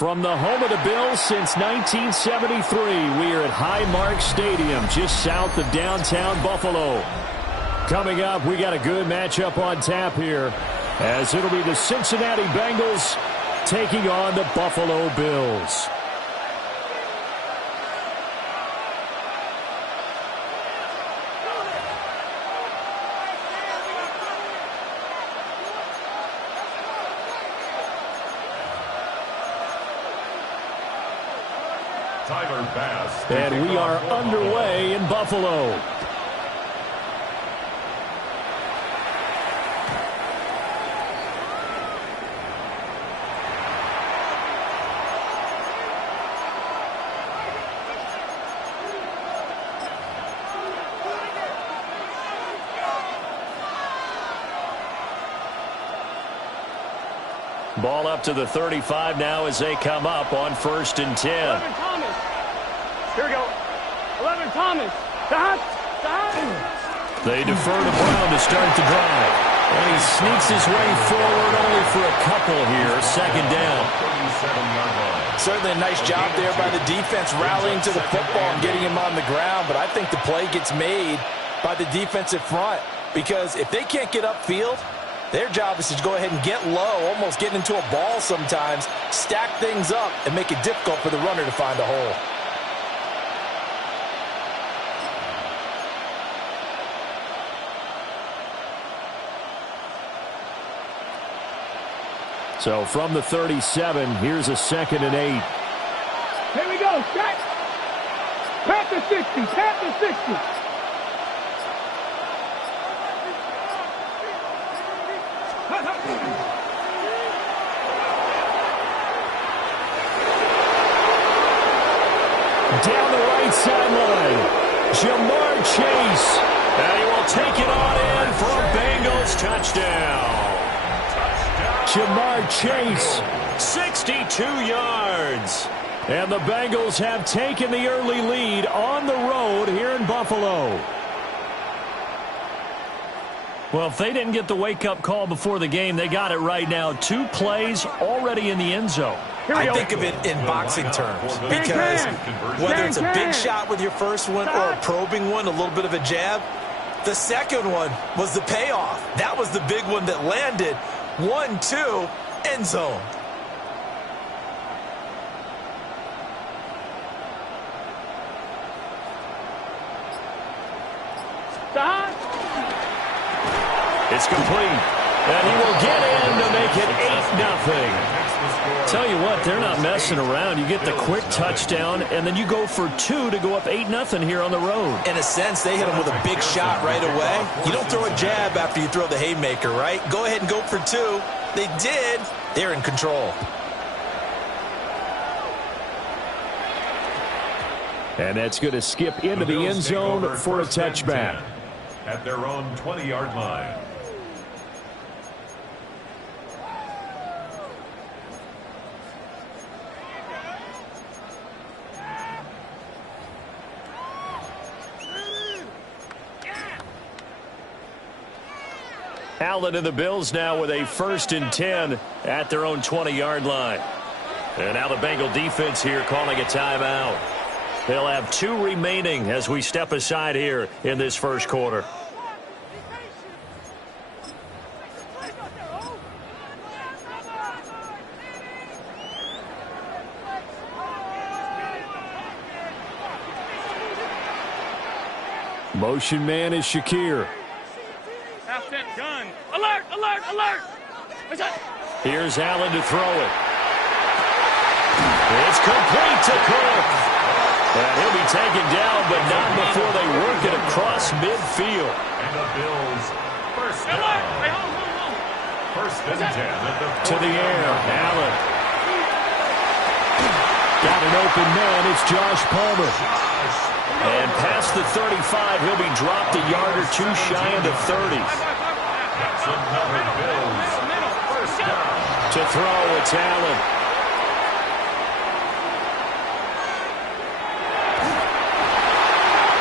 From the home of the Bills since 1973, we are at Highmark Stadium, just south of downtown Buffalo. Coming up, we got a good matchup on tap here, as it'll be the Cincinnati Bengals taking on the Buffalo Bills. And we are underway in Buffalo. Ball up to the 35 now as they come up on 1st and 10. 11 Thomas. Here we go. 11 Thomas. They defer to Brown to start the drive. And he sneaks his way forward only for a couple here. 2nd down. Certainly a nice job there by the defense rallying to the football and getting him on the ground. But I think the play gets made by the defensive front. Because if they can't get upfield, their job is to go ahead and get low, almost get into a ball sometimes, stack things up, and make it difficult for the runner to find a hole. So from the 37, here's a 2nd and 8. Here we go, Shaq. Tap the 60, tap the 60. Down the right sideline, Jamar Chase. And he will take it on in for a Bengals touchdown. Jamar Chase, 62 yards. And the Bengals have taken the early lead on the road here in Buffalo. Well, if they didn't get the wake-up call before the game, they got it right now. 2 plays already in the end zone. I think of it in boxing terms, because whether it's a big shot with your first one or a probing one, a little bit of a jab, the second one was the payoff. That was the big one that landed. 1-2, end zone. Stop. It's complete, and he will get in to make it 8-0. Tell you what, they're not messing around. You get the quick touchdown, and then you go for 2 to go up 8-0 here on the road. In a sense, they hit him with a big shot right away. You don't throw a jab after you throw the haymaker, right? Go ahead and go for 2. They did. They're in control. And that's going to skip into the end zone for a touchback. At their own 20-yard line. Allen and the Bills now with a 1st and 10 at their own 20-yard line. And now the Bengal defense here calling a timeout. They'll have 2 remaining as we step aside here in this first quarter. Motion man is Shakir. Half set gun. Alert, alert, alert. Here's Allen to throw it. It's complete to Cook. And he'll be taken down, but not before they work it across midfield. And the Bills first down. First and 10 at the to the air. Allen. Got an open man. It's Josh Palmer. And past the 35, he'll be dropped a yard or 2 shy of the 30. To throw, it's Allen.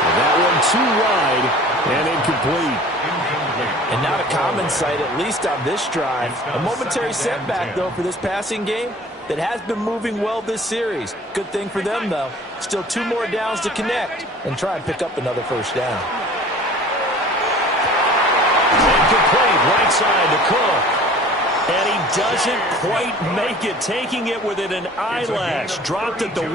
And that one too wide and incomplete. And not a common sight, at least on this drive. A momentary setback, though, for this passing game that has been moving well this series. Good thing for them, though. Still 2 more downs to connect and try and pick up another first down. Incomplete, right side to Cook. And he doesn't quite make it, taking it within an eyelash. Dropped at the 1.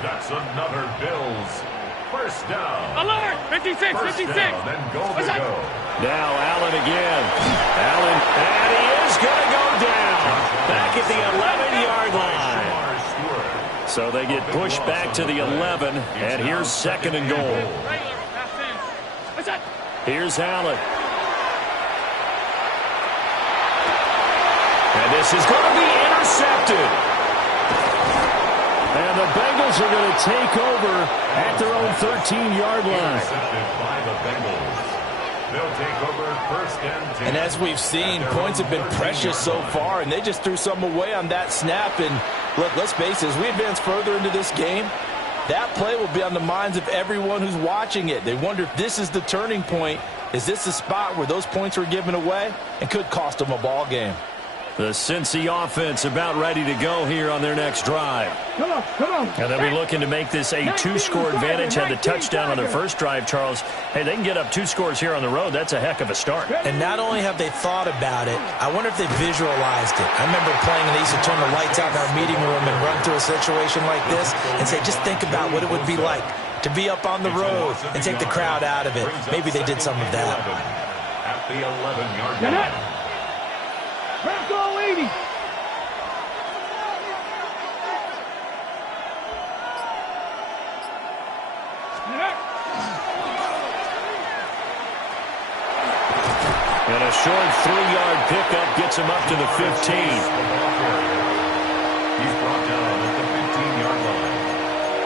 That's another Bills first down. Alert! 56, First 56. down and goal to go. Now Allen again. Allen, and he is going to go down. Back at the 11-yard line. So they get pushed back to the 11, and here's 2nd and goal. Here's Allen. And this is going to be intercepted. And the Bengals are going to take over at their own 13-yard line. Intercepted by the Bengals. They'll take over first and 10. And as we've seen, points have been precious so far, and they just threw some away on that snap. And look, let's face it, as we advance further into this game, that play will be on the minds of everyone who's watching it. They wonder if this is the turning point. Is this the spot where those points were given away and could cost them a ball game? The Cincy offense about ready to go here on their next drive. Come on, come on. And they'll be looking to make this a 2-score advantage. Had the touchdown on their first drive, Charles. Hey, they can get up 2 scores here on the road. That's a heck of a start. And not only have they thought about it, I wonder if they visualized it. I remember playing and they used to turn the lights out in our meeting room and run through a situation like this and say, just think about what it would be like to be up on the road and take the crowd out of it. Maybe they did some of that. At the 11-yard line. Back all 80. And a short 3-yard pickup gets him up to the 15. He's brought down at the 15-yard line.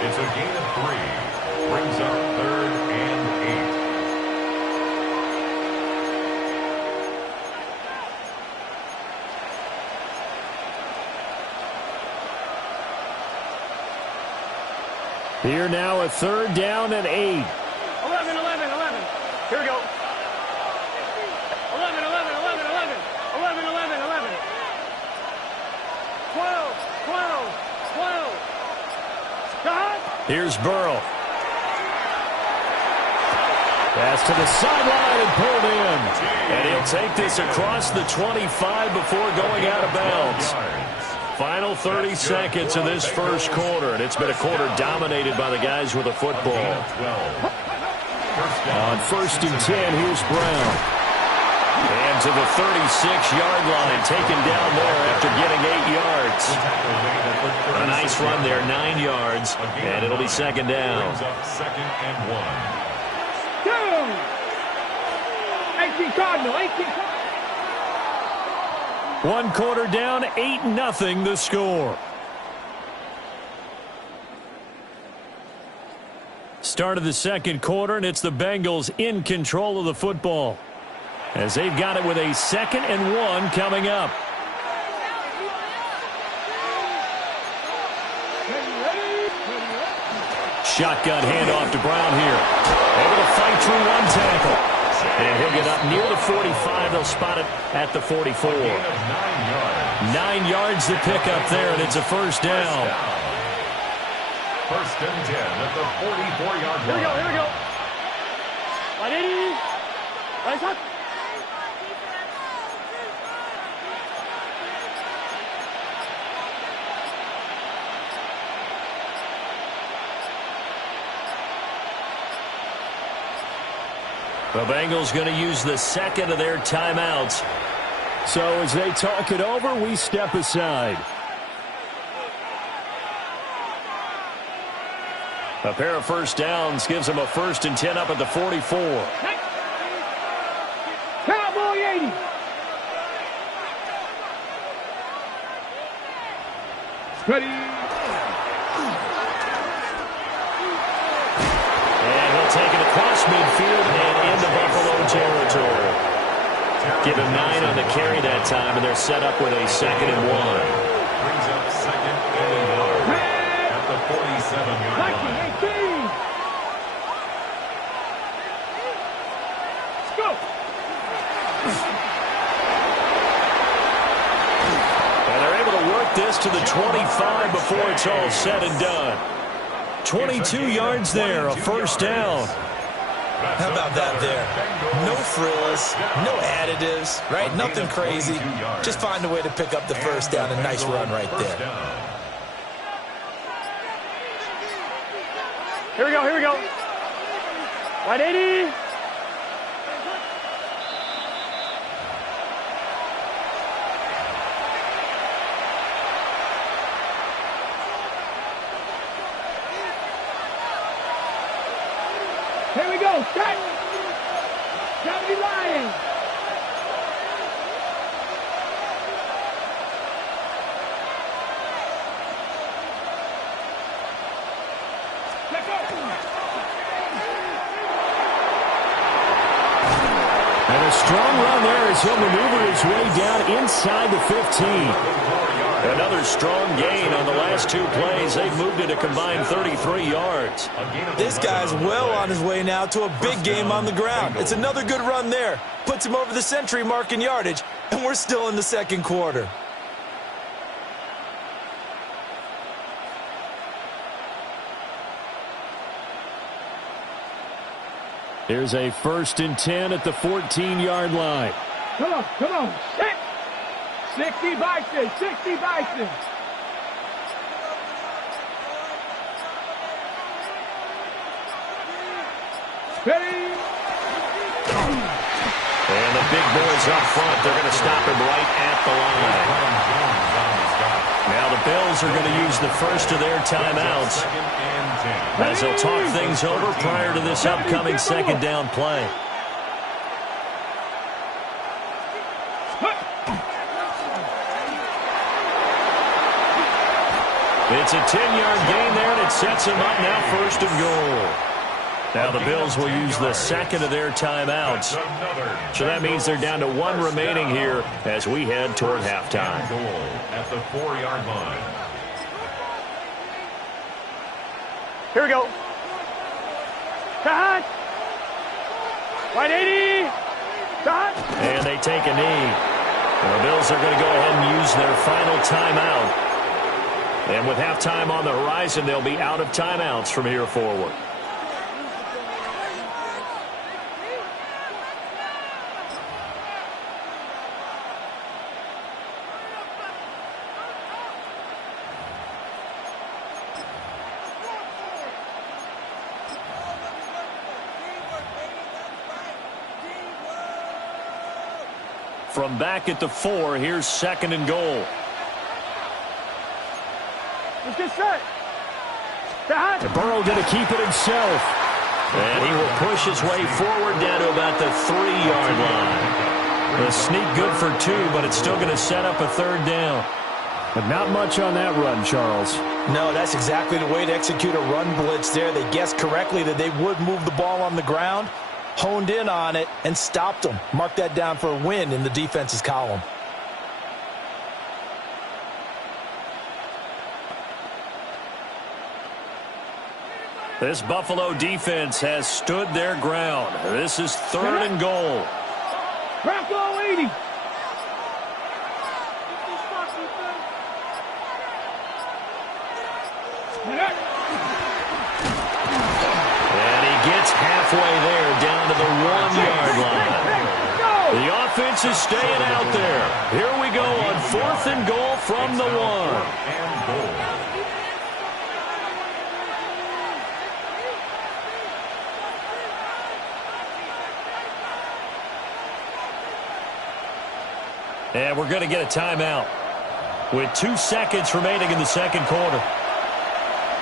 It's a gain of 3. Brings up 3rd and 8. Here now a 3rd down and 8. 11, 11, 11. Here we go. 11, 11, 11, 11. 11, 11, 11. 12, 12, 12. Stop. Here's Burrow. Pass to the sideline and pulled in. And he'll take this across the 25 before going out of bounds. Final 30 seconds of this first quarter, and it's been a quarter dominated by the guys with the football. On 1st and 10, here's Brown. And to the 36-yard line, taken down there after getting 8 yards. A nice run there, 9 yards, and it'll be 2nd down. 2nd and 1. 18 Cardinal, 18 Cardinal. 1 quarter down, 8-0 the score. Start of the 2nd quarter, and it's the Bengals in control of the football, as they've got it with a 2nd and 1 coming up. Shotgun handoff to Brown here. Able to fight through 1 tackle. And he'll get up near the 45. They'll spot it at the 44. 9 yards to pick up there, and it's a first down. 1st and 10 at the 44-yard line. Here we go, here we go. 180. Nice up. The Bengals going to use the 2nd of their timeouts. So as they talk it over, we step aside. A pair of first downs gives them a 1st and 10 up at the 44. Cowboy 80. Ready. And he'll take it across midfield and into Buffalo territory. Give him 9 on the carry that time, and they're set up with a 2nd and 1. Brings up 2nd and 1 at the 47-yard line. it's all said and done. 22 yards there, a first down. How about that there? No frills, no additives, right? Nothing crazy. Just find a way to pick up the first down. A nice run right there. Here we go, here we go. 180. Here we go, set. 70 Lions. And a strong run there as he'll maneuver his way down inside the 15. Another strong gain on the last two plays. They've moved it a combined 33 yards. This guy's well on his way now to a big game on the ground. It's another good run there. Puts him over the century mark in yardage, and we're still in the second quarter. Here's a 1st and 10 at the 14-yard line. Come on, set. 60 Bison, 60 Bison. Ready. And the big boys up front, they're going to stop him right at the line. Now the Bills are going to use the first of their timeouts as they'll talk things over prior to this upcoming second down play. It's a 10-yard gain there, and it sets him up now 1st and goal. Now the Bills will use the second of their timeouts. So that means they're down to 1 remaining here as we head toward halftime. At the 4-yard line. Here we go. Cut. 180. Cut. And they take a knee. And the Bills are going to go ahead and use their final timeout. And with halftime on the horizon, they'll be out of timeouts from here forward. From back at the 4, here's 2nd and goal. It's just set. And Burrow going to keep it himself. And he will push his way forward down to about the 3-yard line. A sneak good for 2, but it's still going to set up a 3rd down. But not much on that run, Charles. No, that's exactly the way to execute a run blitz there. They guessed correctly that they would move the ball on the ground, honed in on it, and stopped them. Mark that down for a win in the defense's column. This Buffalo defense has stood their ground. This is 3rd and goal. Bronco 80. And he gets halfway there down to the 1-yard line. The offense is staying out there. Here we go on 4th and goal from the 1. And we're going to get a timeout with 2 seconds remaining in the second quarter.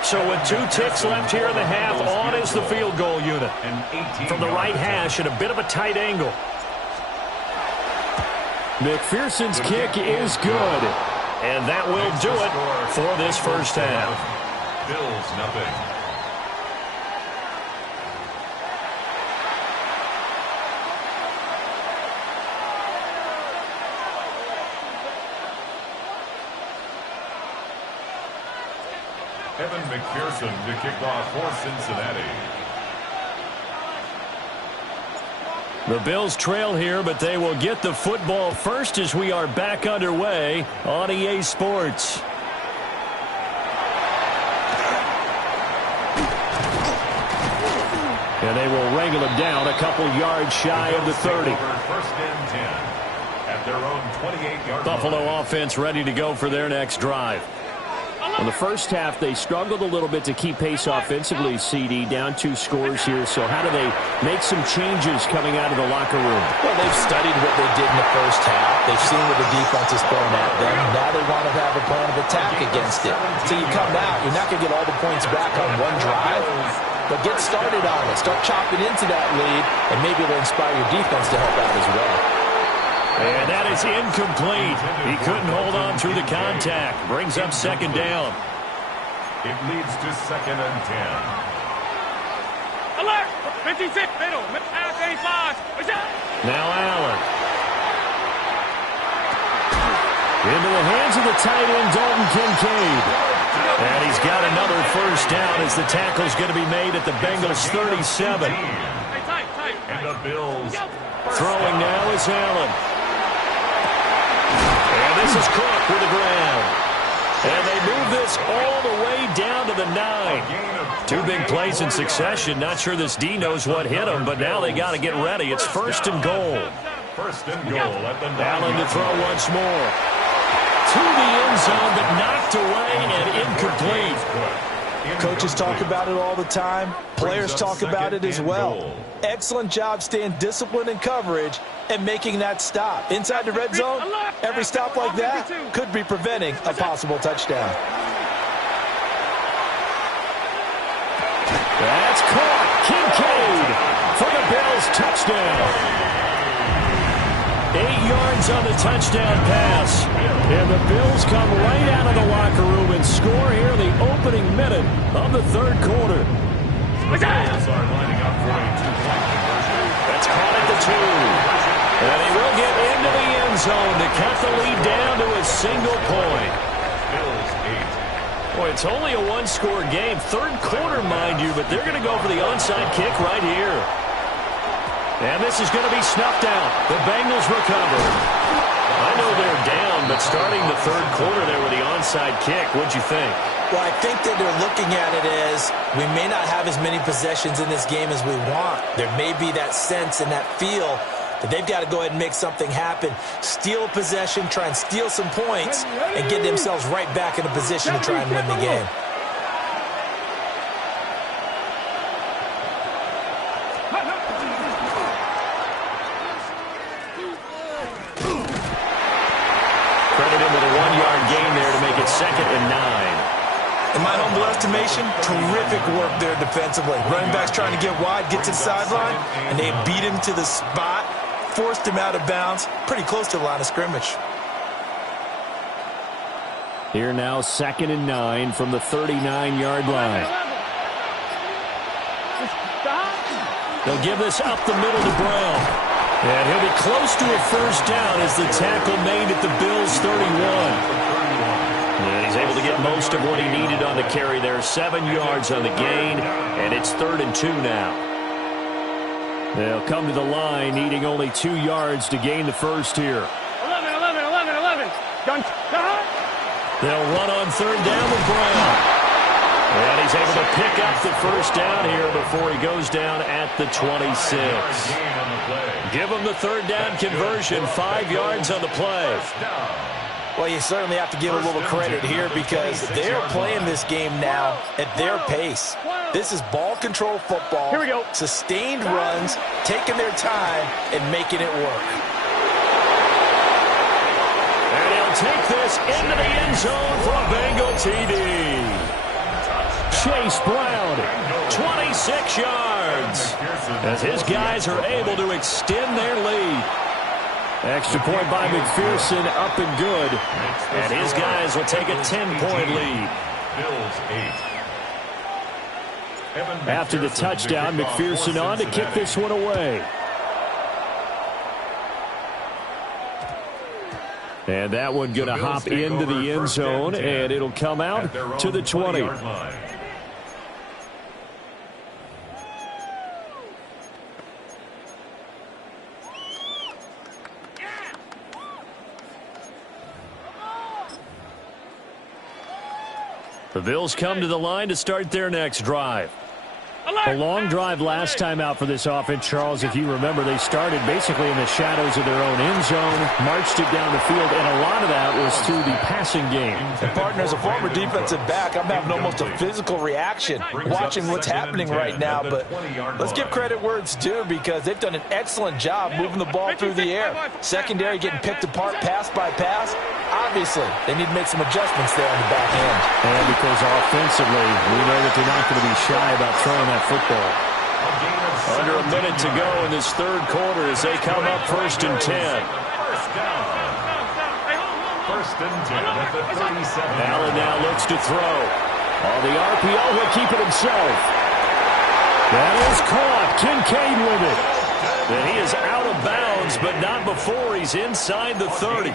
So with 2 ticks left here in the half, on is the field goal unit. From the right hash at a bit of a tight angle. McPherson's kick is good. And that will do it for this first half. Bills nothing. Evan McPherson to kick off for Cincinnati. The Bills trail here, but they will get the football first as we are back underway on EA Sports. And they will wrangle him down a couple yards shy of the 30. First and 10 at their own 28-yard line. Buffalo offense ready to go for their next drive. In the first half, they struggled a little bit to keep pace offensively, CD, down 2 scores here. So how do they make some changes coming out of the locker room? Well, they've studied what they did in the first half. They've seen what the defense is throwing at them. Now they want to have a plan of attack against it. So you come out, you're not going to get all the points back on one drive, but get started on it. Start chopping into that lead, and maybe it'll inspire your defense to help out as well. And that is incomplete. He couldn't hold on through the contact. Brings up second down. It leads to second and 10. Alert! 56, middle. Pass ain't flash. Now Allen. Into the hands of the tight end, Dalton Kincaid. And he's got another first down as the tackle's going to be made at the Bengals 37. And the Bills throwing now is Allen. And this is Cook with the ground. And they move this all the way down to the 9. 2 big plays in succession. Not sure this D knows what hit him, but now they got to get ready. It's first and goal. First and goal at the 9. Allen to throw once more. To the end zone, but knocked away and incomplete. Coaches talk about it all the time. Players talk about it as well. Excellent job staying disciplined in coverage and making that stop. Inside the red zone, every stop like that could be preventing a possible touchdown. That's caught. Kincaid for the Bills touchdown. 8 yards on the touchdown pass. And the Bills come right out of the locker room and score here in the opening minute of the third quarter. The Bills are lining up for a 2-point conversion. That's caught at the 2. And he will get into the end zone to cut the lead down to a single point. Bills 8. Boy, it's only a 1-score game. Third quarter, mind you, but they're going to go for the onside kick right here. And this is going to be snuffed out. The Bengals recover. I know they're down, but starting the third quarter there with the onside kick, what'd you think? Well, I think that they're looking at it as we may not have as many possessions in this game as we want. There may be that sense and that feel that they've got to go ahead and make something happen. Steal possession, try and steal some points, and get themselves right back in a position to try and win the game. Second and 9. In my humble estimation, terrific work there defensively. Running back's trying to get wide, get to the sideline, and they beat him to the spot, forced him out of bounds, pretty close to the line of scrimmage. Here now, second and 9 from the 39-yard line. They'll give this up the middle to Brown. And he'll be close to a first down as the tackle made at the Bills 31. And he's able to get most of what he needed on the carry there. 7 yards on the gain, and it's 3rd and 2 now. They'll come to the line, needing only 2 yards to gain the first here. 11. Gun. They'll run on 3rd down with Brown. And he's able to pick up the first down here before he goes down at the 26. Give him the 3rd down conversion, 5 yards on the play. Well, you certainly have to give a little credit here because they're playing this game now at their pace. This is ball control football. Here we go. Sustained runs, taking their time, and making it work. And he'll take this into the end zone for a Bengal TD. Chase Brown, 26 yards, as his guys are able to extend their lead. Extra point by McPherson, up and good. And his guys will take a 10-point lead. Bills 8. After the touchdown, McPherson on to kick this one away. And that one going to hop into the end zone, and it'll come out to the 20. The Bills come to the line to start their next drive. A long drive last time out for this offense, Charles. If you remember, they started basically in the shadows of their own end zone, marched it down the field, and a lot of that was through the passing game. And partner, as a former defensive back, I'm having almost a physical reaction watching what's happening right now. But let's give credit where it's due, because they've done an excellent job moving the ball through the air. Secondary getting picked apart pass by pass. Obviously, they need to make some adjustments there on the back end. And because offensively, we know that they're not going to be shy about throwing that football. Under a minute to go in this third quarter as they come up 1st and 10. First and 10 at the 37. Allen now looks to throw. On the RPO, he'll keep it himself. That is caught. Kincaid with it. And he is out of bounds, but not before he's inside the 30.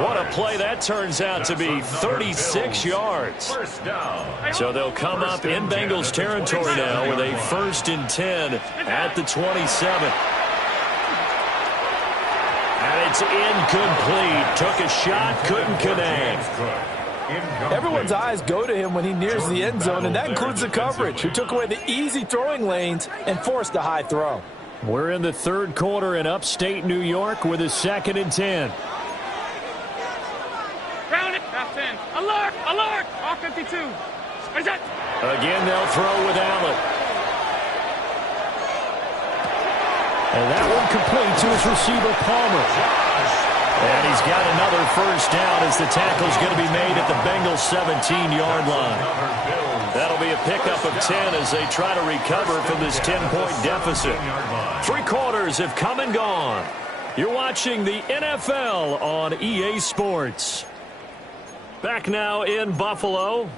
What a play that turns out to be, 36 yards. So they'll come up in Bengals territory now with a 1st and 10 at the 27. And it's incomplete. Took a shot, couldn't connect. Everyone's eyes go to him when he nears the end zone, and that includes the coverage, who took away the easy throwing lanes and forced a high throw. We're in the third quarter in upstate New York with a 2nd and 10. Ground it. That's 10. Alert! Alert! R52. Is that? Again, they'll throw with Allen. And that one complete to his receiver, Palmer. And he's got another first down as the tackle's going to be made at the Bengals' 17-yard line. That'll be a pickup of 10 as they try to recover from this 10-point deficit. 3 quarters have come and gone. You're watching the NFL on EA Sports. Back now in Buffalo.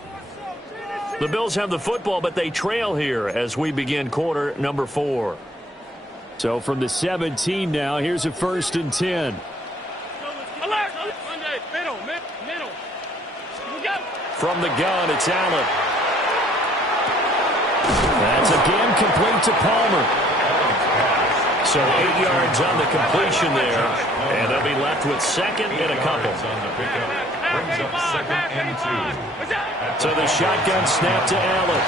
The Bills have the football, but they trail here as we begin quarter number 4. So from the 17 now, here's a 1st and 10. Alert! Middle. From the gun, it's Allen. That's again complete to Palmer. So 8 yards on the completion there, and they'll be left with 2nd and a couple. So the shotgun snap to Allen.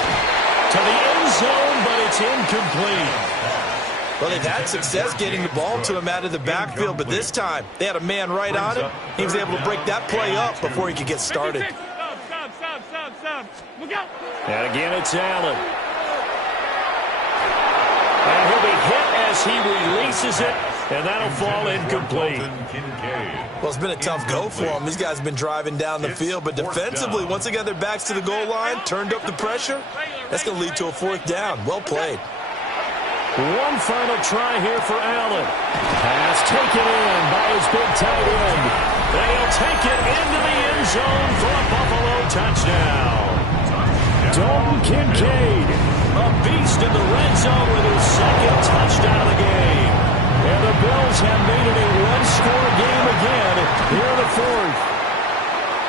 To the end zone, but it's incomplete. Well, they've had success getting the ball to him out of the backfield, but this time they had a man right on him. He was able to break that play up before he could get started. Stop. Look out. And again, it's Allen. And he'll be hit as he releases it, and that'll fall incomplete. Well, it's been a tough go for him. These guys have been driving down the field, but defensively, once they got their backs to the goal line, turned up the pressure, that's going to lead to a 4th down. Well played. One final try here for Allen. Pass taken in by his big tight end. They'll take it into the end zone for a Buffalo touchdown. Dalton Kincaid, a beast in the red zone with his 2nd touchdown of the game. And the Bills have made it a one-score game again here in the 4th.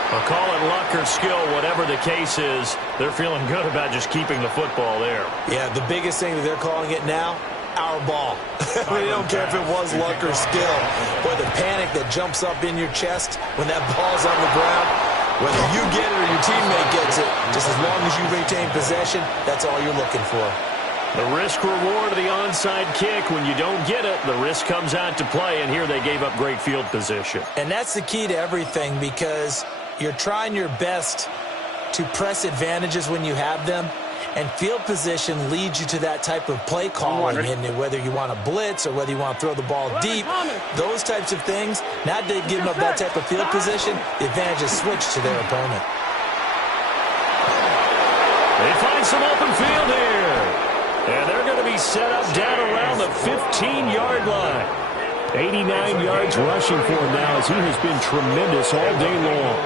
I'll call it luck or skill, whatever the case is. They're feeling good about just keeping the football there. Yeah, the biggest thing that they're calling it now, our ball. They don't care if it was luck or skill. Boy, the panic that jumps up in your chest when that ball's on the ground, whether you get it or your teammate gets it, just as long as you retain possession, that's all you're looking for. The risk-reward of the onside kick, when you don't get it, the risk comes out to play, and here they gave up great field position. And that's the key to everything, because you're trying your best to press advantages when you have them, and field position leads you to that type of play calling. And whether you want to blitz or whether you want to throw the ball deep, those types of things, now they've given up that type of field position, the advantage is switched to their opponent. They find some open field here. And they're going to be set up down around the 15-yard line. 89 yards rushing for him now as he has been tremendous all day long.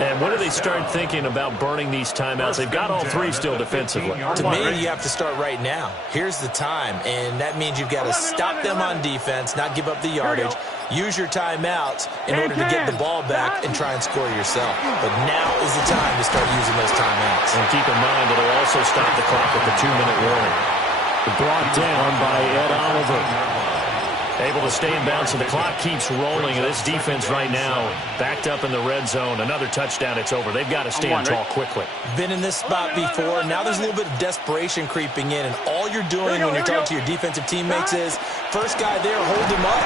And when do they start thinking about burning these timeouts? They've got all 3 still defensively. To me, you have to start right now. Here's the time, and that means you've got to stop them on defense, not give up the yardage, use your timeouts in order to get the ball back and try and score yourself. But now is the time to start using those timeouts. And keep in mind, it'll also stop the clock with the 2-minute warning. Brought down by Ed Oliver. Able to stay in bounds, so the clock keeps rolling. And this defense right now backed up in the red zone. Another touchdown, it's over. They've got to stand tall quickly. Been in this spot before. Now there's a little bit of desperation creeping in, and all you're doing when you're talking to your defensive teammates is, first guy there, hold him up.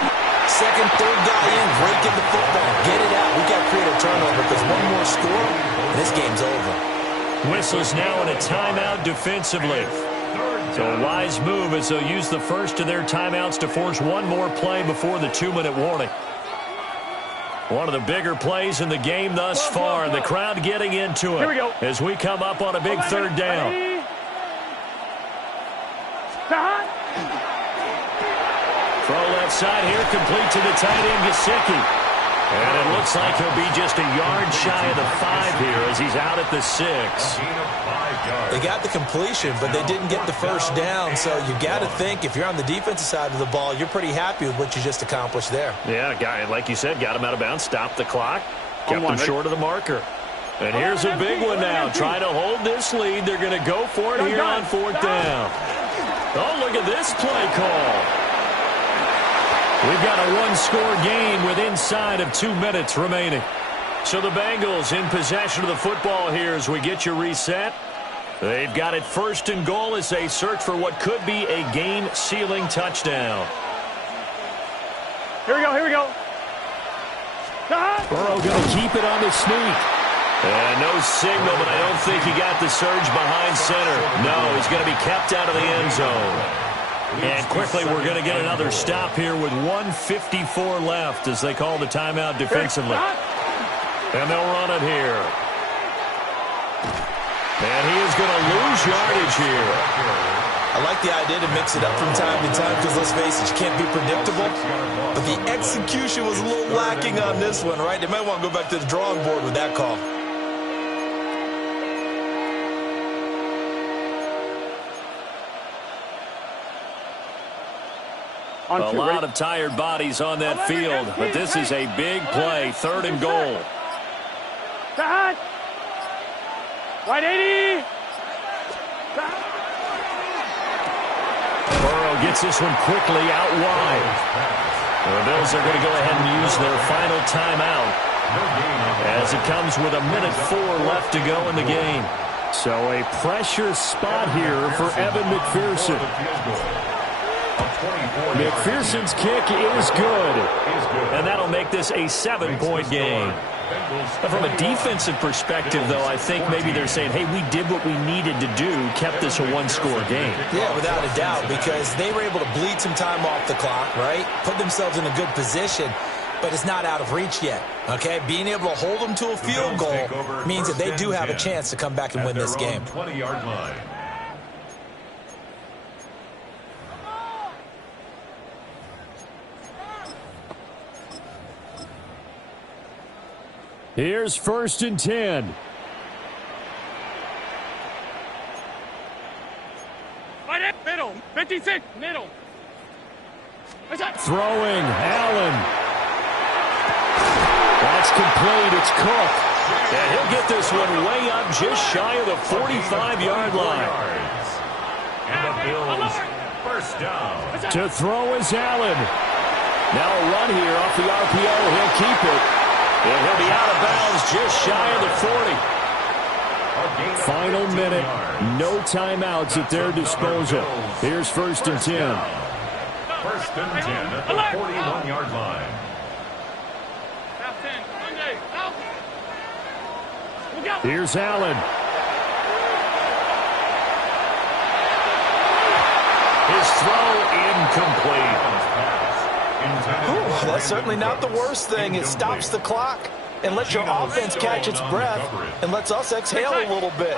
Second, third guy in, break in the football. Get it out. We've got to create a turnover because one more score, and this game's over. Whistles now in a timeout defensively. So a wise move as they'll use the first of their timeouts to force one more play before the 2-minute warning. One of the bigger plays in the game thus far, and the crowd getting into it. Here we go. As we come up on a big third down. Throw left side here, complete to the tight end, Gesicki. And it looks like he'll be just a yard shy of the 5 here as he's out at the 6. They got the completion, but they didn't get the first down. So you got to think, if you're on the defensive side of the ball, you're pretty happy with what you just accomplished there. Yeah, guy, like you said, got him out of bounds, stopped the clock, kept him short of the marker. And here's a big one now. Trying to hold this lead. They're going to go for it here on 4th down. Oh, look at this play call. We've got a one-score game with inside of 2 minutes remaining. So the Bengals in possession of the football here as we get you reset. They've got it 1st and goal as they search for what could be a game-sealing touchdown. Here we go, here we go. Burrow going to keep it on the sneak. And no signal, but I don't think he got the surge behind center. No, he's going to be kept out of the end zone. And quickly, we're going to get another stop here with 1:54 left as they call the timeout defensively. And they'll run it here. And he is going to lose yardage here. I like the idea to mix it up from time to time because, let's face it, you can't be predictable. But the execution was a little lacking on this one, right? They might want to go back to the drawing board with that call. A lot of tired bodies on that field, but this is a big play, 3rd and goal. Right 80. Burrow gets this one quickly out wide. The Bills are going to go ahead and use their final timeout as it comes with 1:04 left to go in the game. So a pressure spot here for Evan McPherson. McPherson's kick is good, and that'll make this a 7-point game. From a defensive perspective, though, I think maybe they're saying, hey, we did what we needed to do, kept this a one-score game. Yeah, without a doubt, because they were able to bleed some time off the clock, right? Put themselves in a good position, but it's not out of reach yet, okay? Being able to hold them to a field goal means that they do have a chance to come back and win this game. 20-yard line. Here's 1st and 10. Middle, 56, middle. Throwing, Allen. That's complete, it's Cook. And he'll get this one way up just shy of the 45-yard line. And the Bills, 1st down. To throw is Allen. Now a run here off the RPO, he'll keep it. And he'll be out of bounds just shy of the 40. Final minute, no timeouts at their disposal. Here's 1st and 10. 1st and 10 at the 41-yard line. Here's Allen. His throw incomplete. Ooh, that's certainly not the worst thing. It stops the clock and lets your offense catch its breath and lets us exhale a little bit.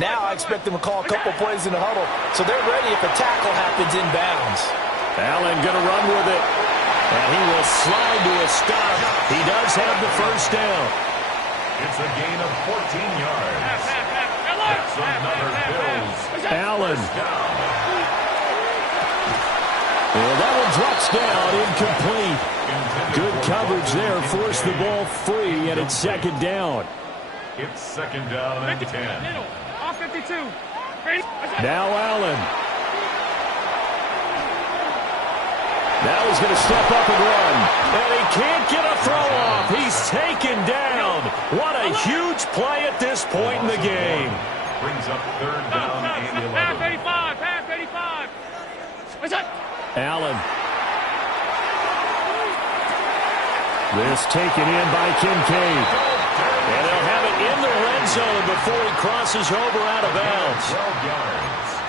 Now I expect them to call a couple plays in the huddle so they're ready if a tackle happens inbounds. Allen going to run with it. And he will slide to a stop. He does have the 1st down. It's a gain of 14 yards. That's another Bills. Allen. Well, that one drops down, incomplete. Good coverage there, forced the ball free, and it's 2nd down. It's 2nd down and 10. Off 52. Now Allen. Now he's going to step up and run. And he can't get a throw off. He's taken down. What a huge play at this point in the game. Brings up third down and 11. Pass 85, pass 85. What's up? Allen. This taken in by Kincaid. And they'll have it in the red zone before he crosses over out of bounds. 12 yards.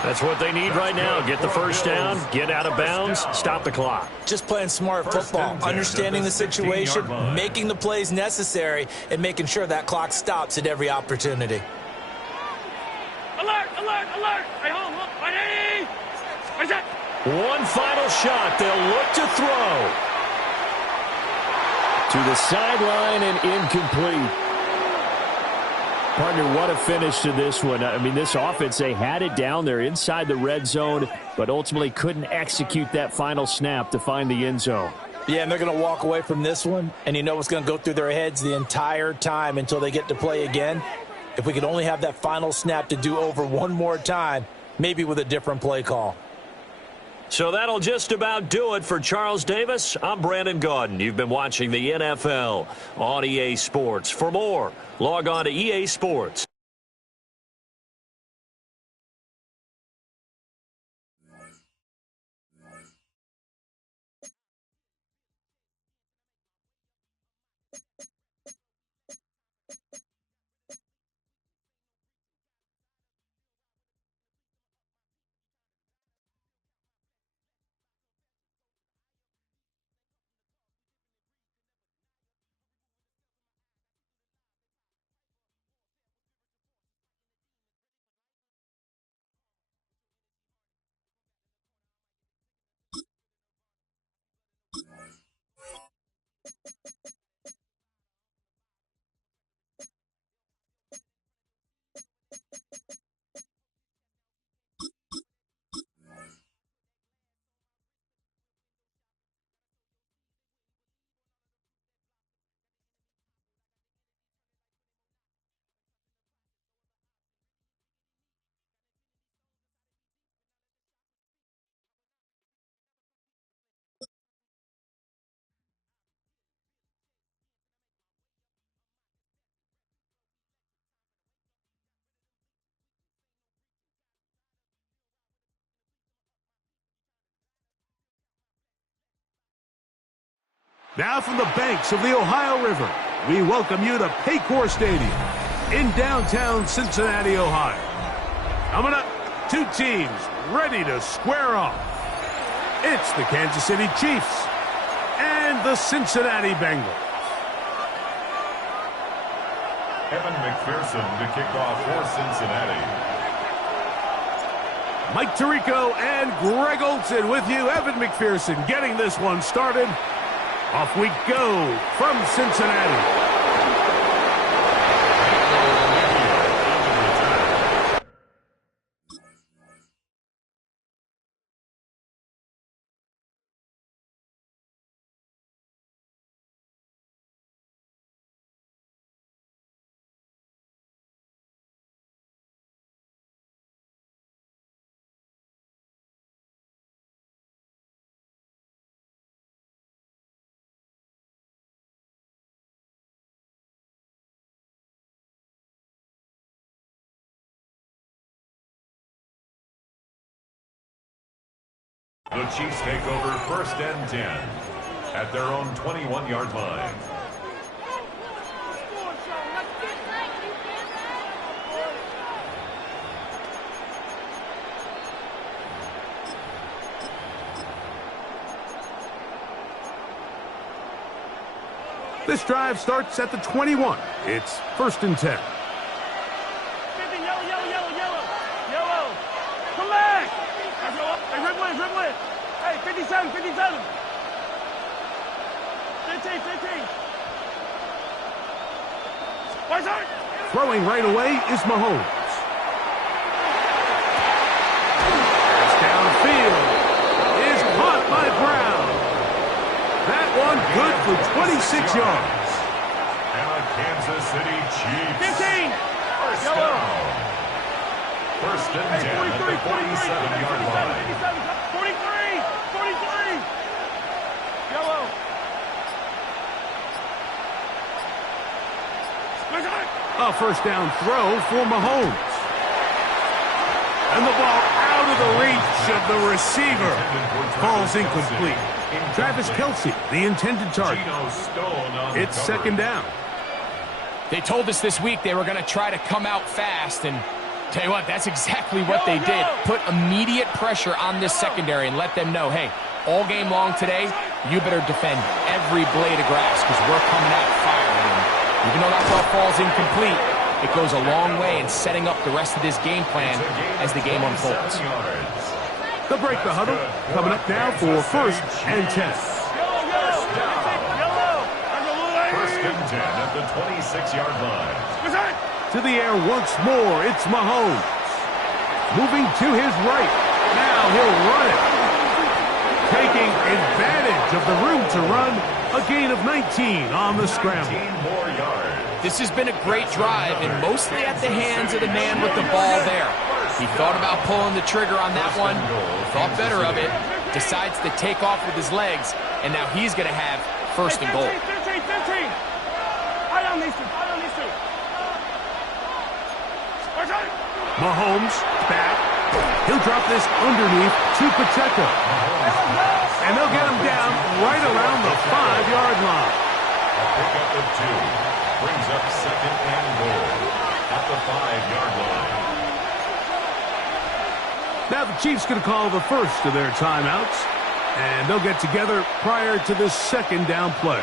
That's what they need right now. Get the first down, get out of bounds, stop the clock. Just playing smart football, understanding the situation, making the plays necessary, and making sure that clock stops at every opportunity. Alert, alert, alert. Hey, home, ready? What's that? One final shot. They'll look to throw. To the sideline and incomplete. Partner, what a finish to this one. I mean, this offense, they had it down there inside the red zone, but ultimately couldn't execute that final snap to find the end zone. Yeah, and they're going to walk away from this one, and you know what's going to go through their heads the entire time until they get to play again. If we could only have that final snap to do over one more time, maybe with a different play call. So that'll just about do it for Charles Davis. I'm Brandon Gaudin. You've been watching the NFL on EA Sports. For more, log on to EA Sports. Now from the banks of the Ohio River, we welcome you to Paycor Stadium in downtown Cincinnati, Ohio. Coming up, two teams ready to square off. It's the Kansas City Chiefs and the Cincinnati Bengals. Evan McPherson to kick off for Cincinnati. Mike Tirico and Greg Olson with you. Evan McPherson getting this one started. Off we go from Cincinnati. The Chiefs take over first and 10 at their own 21-yard line. This drive starts at the 21. It's first and 10. Yellow. Come back. Hey, Red Win. Hey, 57. 15. What's that? Throwing right away is Mahomes. It's downfield. Is caught by Brown. That one good for 26 yards. And a Kansas City Chiefs. 15. First down. First and 10 at the 47-yard line. 43. Yellow. A first down throw for Mahomes. And the ball out of the reach of the receiver. Falls incomplete. Travis Kelce, the intended target. It's second down. They told us this week they were going to try to come out fast, and tell you what, that's exactly what they did. Put immediate pressure on this secondary and let them know, hey, all game long today, you better defend every blade of grass because we're coming out firing. And even though that ball falls incomplete, it goes a long way in setting up the rest of this game plan as the game unfolds. They'll break the huddle. Coming up now for first and 10. First and 10 at the 26-yard line. To the air once more, it's Mahomes. Moving to his right. Now he'll run it. Taking advantage of the room to run. A gain of 19 on the scramble. 19 more yards. This has been a great drive, and mostly at the hands of the man with the ball there. He thought about pulling the trigger on that one, thought better of it, decides to take off with his legs, and now he's going to have first and goal. 15. I on these two. Mahomes back. He'll drop this underneath to Pacheco. And they'll get him down right around the 5-yard line. A pickup of 2. Brings up second and goal at the 5-yard line. Now the Chiefs going to call the first of their timeouts. And they'll get together prior to this second down play.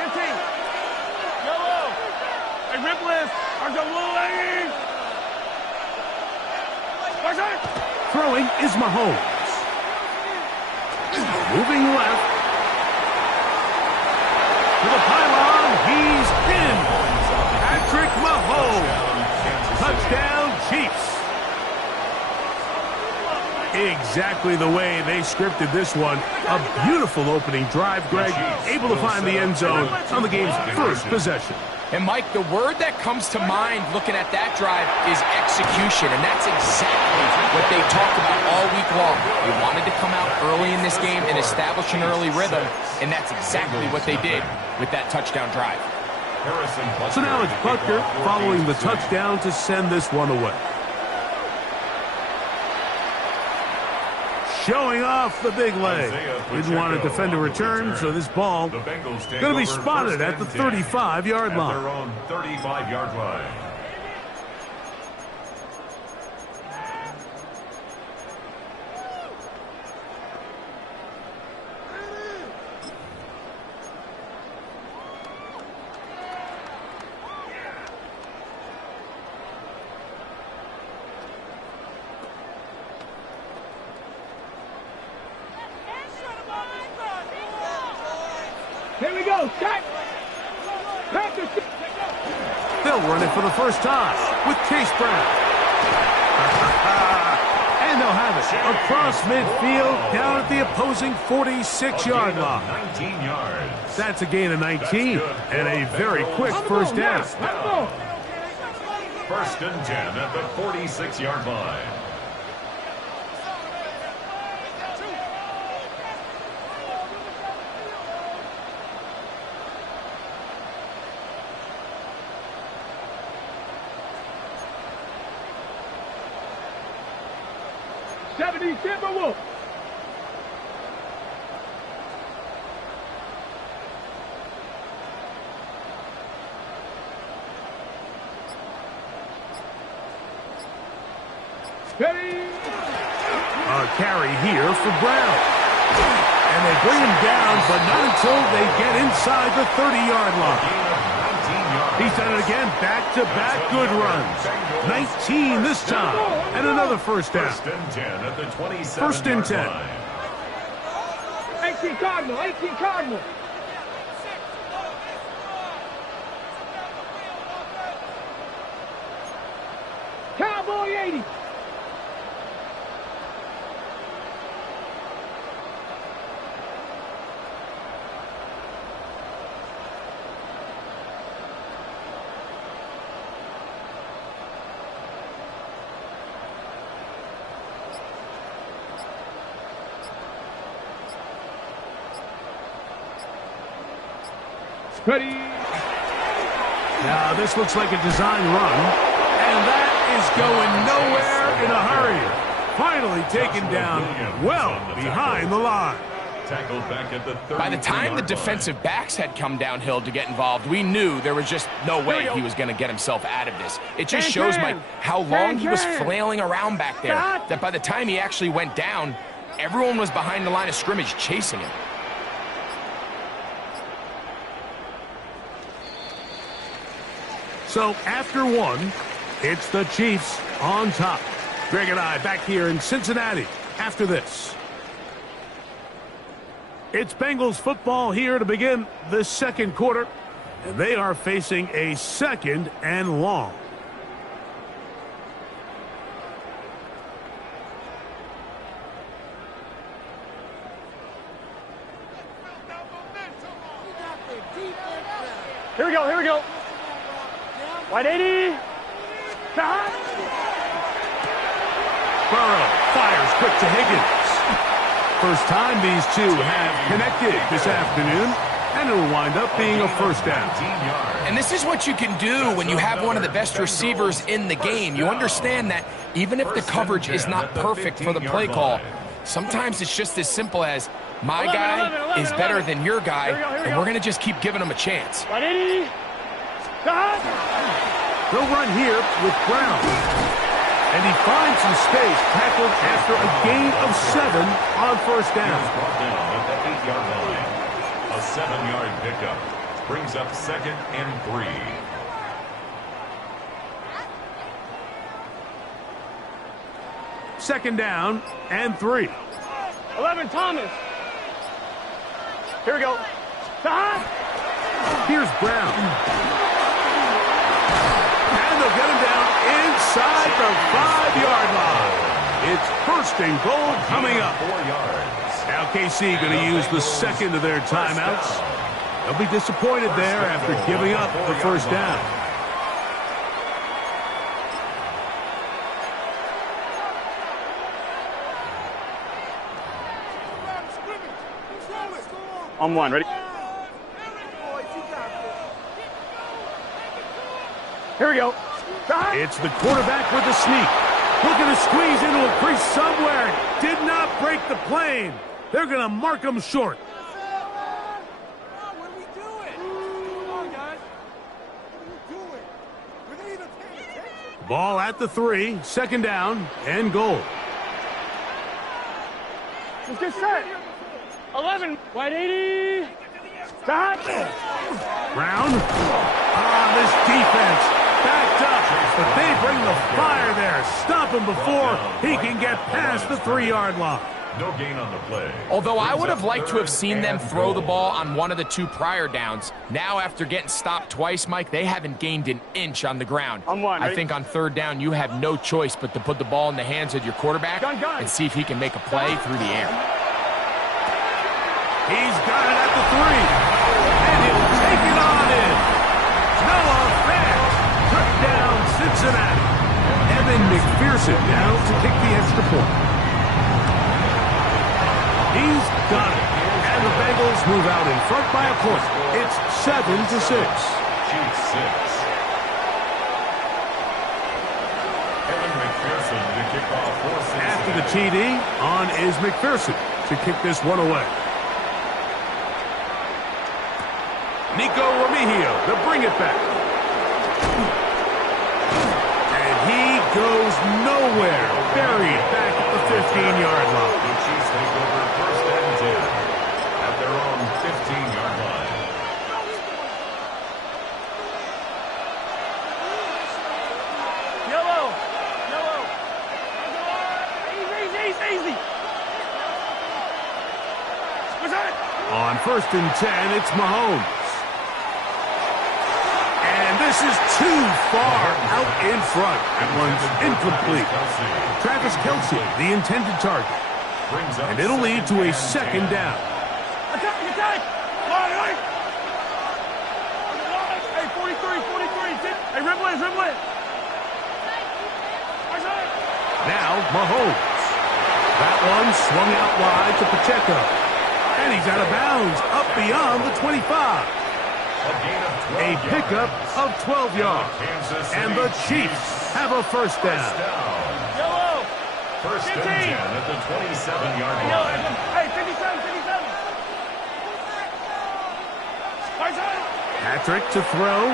15. Yellow. Hey, Ripless. Our blue lane. Throwing is Mahomes. Moving left. To the pylon, he's in. Patrick Mahomes. Touchdown, Chiefs. Exactly the way they scripted this one. A beautiful opening drive, Greg. Able to find the end zone on the game's first possession. And, Mike, the word that comes to mind looking at that drive is execution, and that's exactly what they talked about all week long. They wanted to come out early in this game and establish an early rhythm, and that's exactly what they did with that touchdown drive. So now it's Butker following the touchdown to send this one away. Showing off the big leg. Didn't want to defend a return, so this ball going to be spotted at the 35-yard line. Their own 35-yard line. Here we go. Check. They'll run it for the first time with Chase Brown. And they'll have it across midfield down at the opposing 46-yard line. 19 yards. That's a gain of 19 and a very quick first down. First and 10 at the 46-yard line. Timberwolf. A carry here for Brown. And they bring him down, but not until they get inside the 30-yard line. He's done it again, back-to-back good runs. 19 this time, and another first down. First and 10 at the 27-yard First and 10. line. 18 Cardinal. Cowboy 80. Ready. Now, this looks like a design run, and that is going nowhere in a hurry. Finally taken down well behind the line. Tackled back at the 33-yard By the time the defensive backs had come downhill to get involved, we knew there was just no way he was going to get himself out of this. It just shows, Mike, how long he was flailing around back there, that by the time he actually went down, everyone was behind the line of scrimmage chasing him. So after one, it's the Chiefs on top. Greg and I back here in Cincinnati after this. It's Bengals football here to begin the second quarter, and they are facing a 2nd and long. Here we go, here we go. Wide 80. Burrow fires quick to Higgins. First time these two have connected this afternoon, and it'll wind up being a first down. And this is what you can do when you have one of the best receivers in the game. You understand that even if the coverage is not perfect for the play call, sometimes it's just as simple as my guy is better than your guy, and we're going to just keep giving him a chance. Wide 80. They'll run here with Brown. And he finds some space, tackled after a gain of 7 on first down. Brought down at the 8-yard line. A 7-yard pickup brings up 2nd and 3. Second down and 3. 11, Thomas. Here we go. Here's Brown. And they'll get him down inside the 5-yard line. It's 1st and goal coming up. 4 yards. Now KC going to use the second of their timeouts. They'll be disappointed there after giving up the first down. On one, ready? Here we go. It's the quarterback with the sneak. Looking to squeeze into a crease somewhere. Did not break the plane. They're going to mark him short. What are we doing? Come on, guys. What are you doing? We need to pay attention. Ball at the 3. Second down and goal. Let's get set. 11. Wide 80. Brown. This defense backed up, but they bring the fire there. Stop him before he can get past the 3-yard line. No gain on the play. Although I would have liked to have seen them throw the ball on one of the 2 prior downs, now after getting stopped twice, Mike, they haven't gained an inch on the ground. On one, I think on 3rd down, you have no choice but to put the ball in the hands of your quarterback and see if he can make a play through the air. He's got it at the 3, and he'll take it on in. Noah Fant took down Cincinnati. Evan McPherson now to kick the extra point. He's got it, and the Bengals move out in front by a point. It's 7-6. Chiefs 6. Evan McPherson to kick off for Cincinnati. After the TD, on is McPherson to kick this one away. Nico Remigio to bring it back. And he goes nowhere. Buried back at the 15-yard line. The Chiefs take over 1st and 10 at their own 15-yard line. Yellow. Easy. What's that? On 1st and 10, it's Mahomes. This is too far out in front. That one's incomplete. Travis Kelce, the intended target. And it'll lead to a 2nd down. Attack! Hey, 43. Hey, Rimley. Now, Mahomes. That one swung out wide to Pacheco. And he's out of bounds, up beyond the 25. A pickup of 12 yards. And the Chiefs have a first down. Yellow. First and 10 at the 27-yard Yellow. line. Hey, 57, 57. Patrick to throw.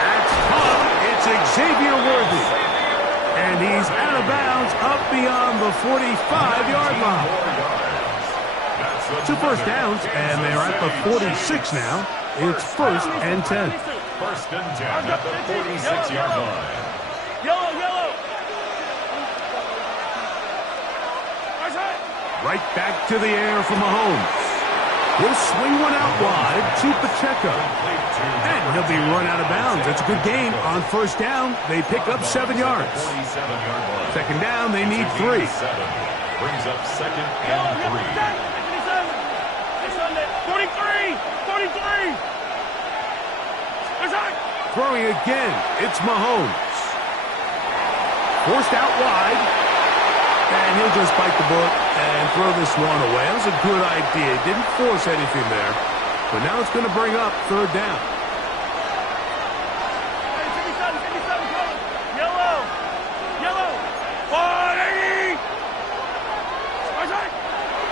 That's caught. It's Xavier Worthy. And he's out of bounds up beyond the 45-yard line. 2 first downs, and they're at the 46 now. It's first and 10. First and 10 at the 46-yard line. Yellow, yellow. Right back to the air for Mahomes. He'll swing one out wide to Pacheco. And he'll be run out of bounds. It's a good game. On first down, they pick up 7 yards. Second down, they need 3. Brings up second and 3. 43, 43. Throwing again, it's Mahomes. Forced out wide. And he'll just bite the bullet and throw this one away. That was a good idea. Didn't force anything there. But now it's going to bring up third down. 57, yellow, yellow. 40.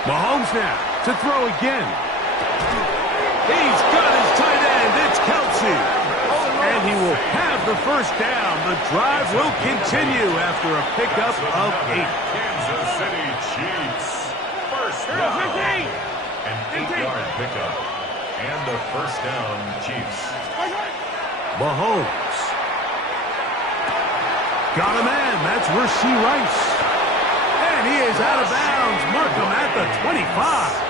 Mahomes now to throw again. He's got his tight end. It's Kelsey. And he will have the first down. The drive will continue after a pickup of 8. Kansas City Chiefs. First down. An 8-yard pickup. And the first down, Chiefs. Mahomes. Got a man. That's Rashee Rice. And he is out of bounds. Mark him at the 25.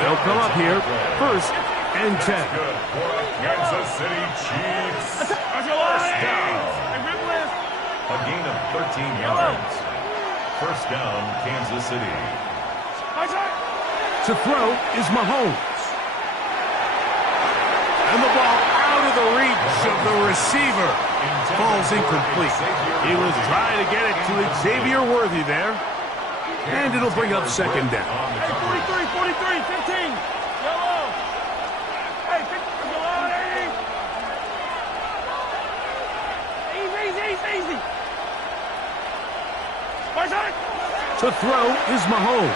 They'll come up here. First and 10. Good for Kansas City Chiefs. First down. A gain of 13 yards. First down, Kansas City. To throw is Mahomes. And the ball out of the reach of the receiver. Ball's incomplete. He was trying to get it to Xavier Worthy there. And it'll bring up second down. 43, 43, 15. Yellow. Hey, 50, easy. To throw is Mahomes.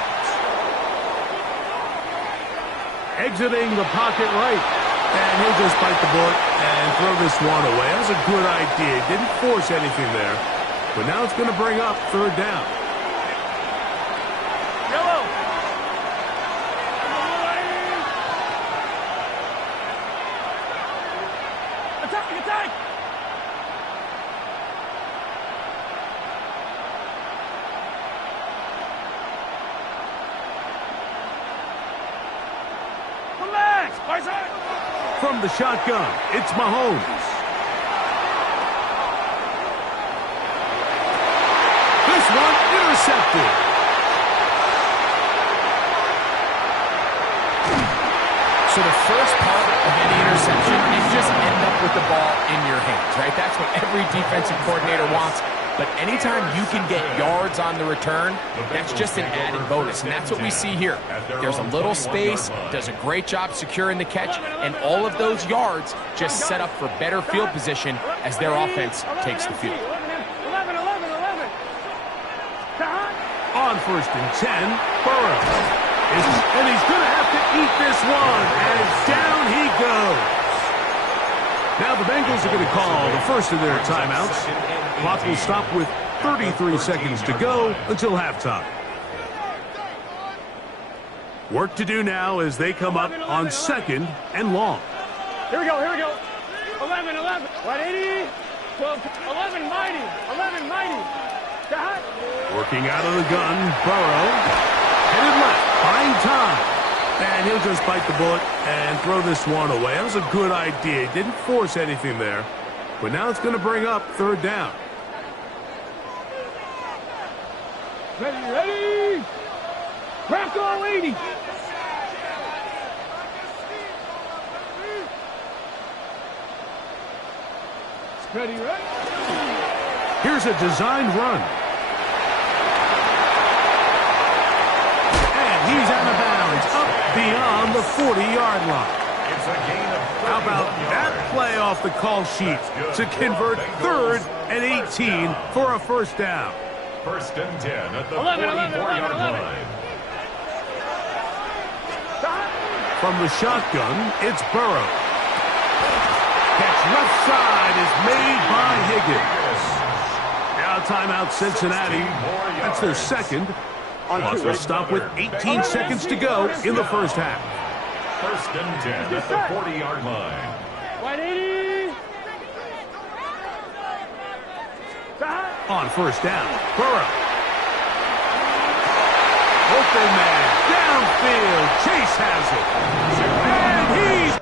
Exiting the pocket right. And he'll just bite the bullet and throw this one away. That was a good idea. Didn't force anything there. But now it's going to bring up third down. Yellow. Attack. Come back. From the shotgun, it's Mahomes. This one intercepted. So the first part of any interception is just end up with the ball in your hands, right? That's what every defensive coordinator wants. But anytime you can get yards on the return, that's just an added bonus. And that's what we see here. There's a little space, does a great job securing the catch, and all of those yards just set up for better field position as their offense takes the field. 11. On first and 10, Burrow. And he's going to have to eat this one. And down he goes. Now the Bengals are going to call the first of their timeouts. Clock will stop with 33 seconds to go until halftime. Work to do now as they come up on second and long. Here we go. 11. 180. 12. 11 mighty. Working out of the gun, Burrow. Headed left, buying time. And he'll just bite the bullet and throw this one away. That was a good idea. Didn't force anything there. But now it's going to bring up third down. Ready. Crack all 80. Ready. Here's a designed run. And he's out of bounds, up beyond the the 40-yard line. It's a gain of 31 How about that yards. play off the call sheet to convert 3rd and 18 for a first down? First and 10 at the 11, 44-yard 11. line. From the shotgun, it's Burrow. Catch left side is made by Higgins. Now timeout Cincinnati. That's their second. Clock will stop with 18 seconds to go in the first half. First and 10 at the 40-yard line. Right 80. On first down, Burrow. Open man, downfield, Chase has it. And he's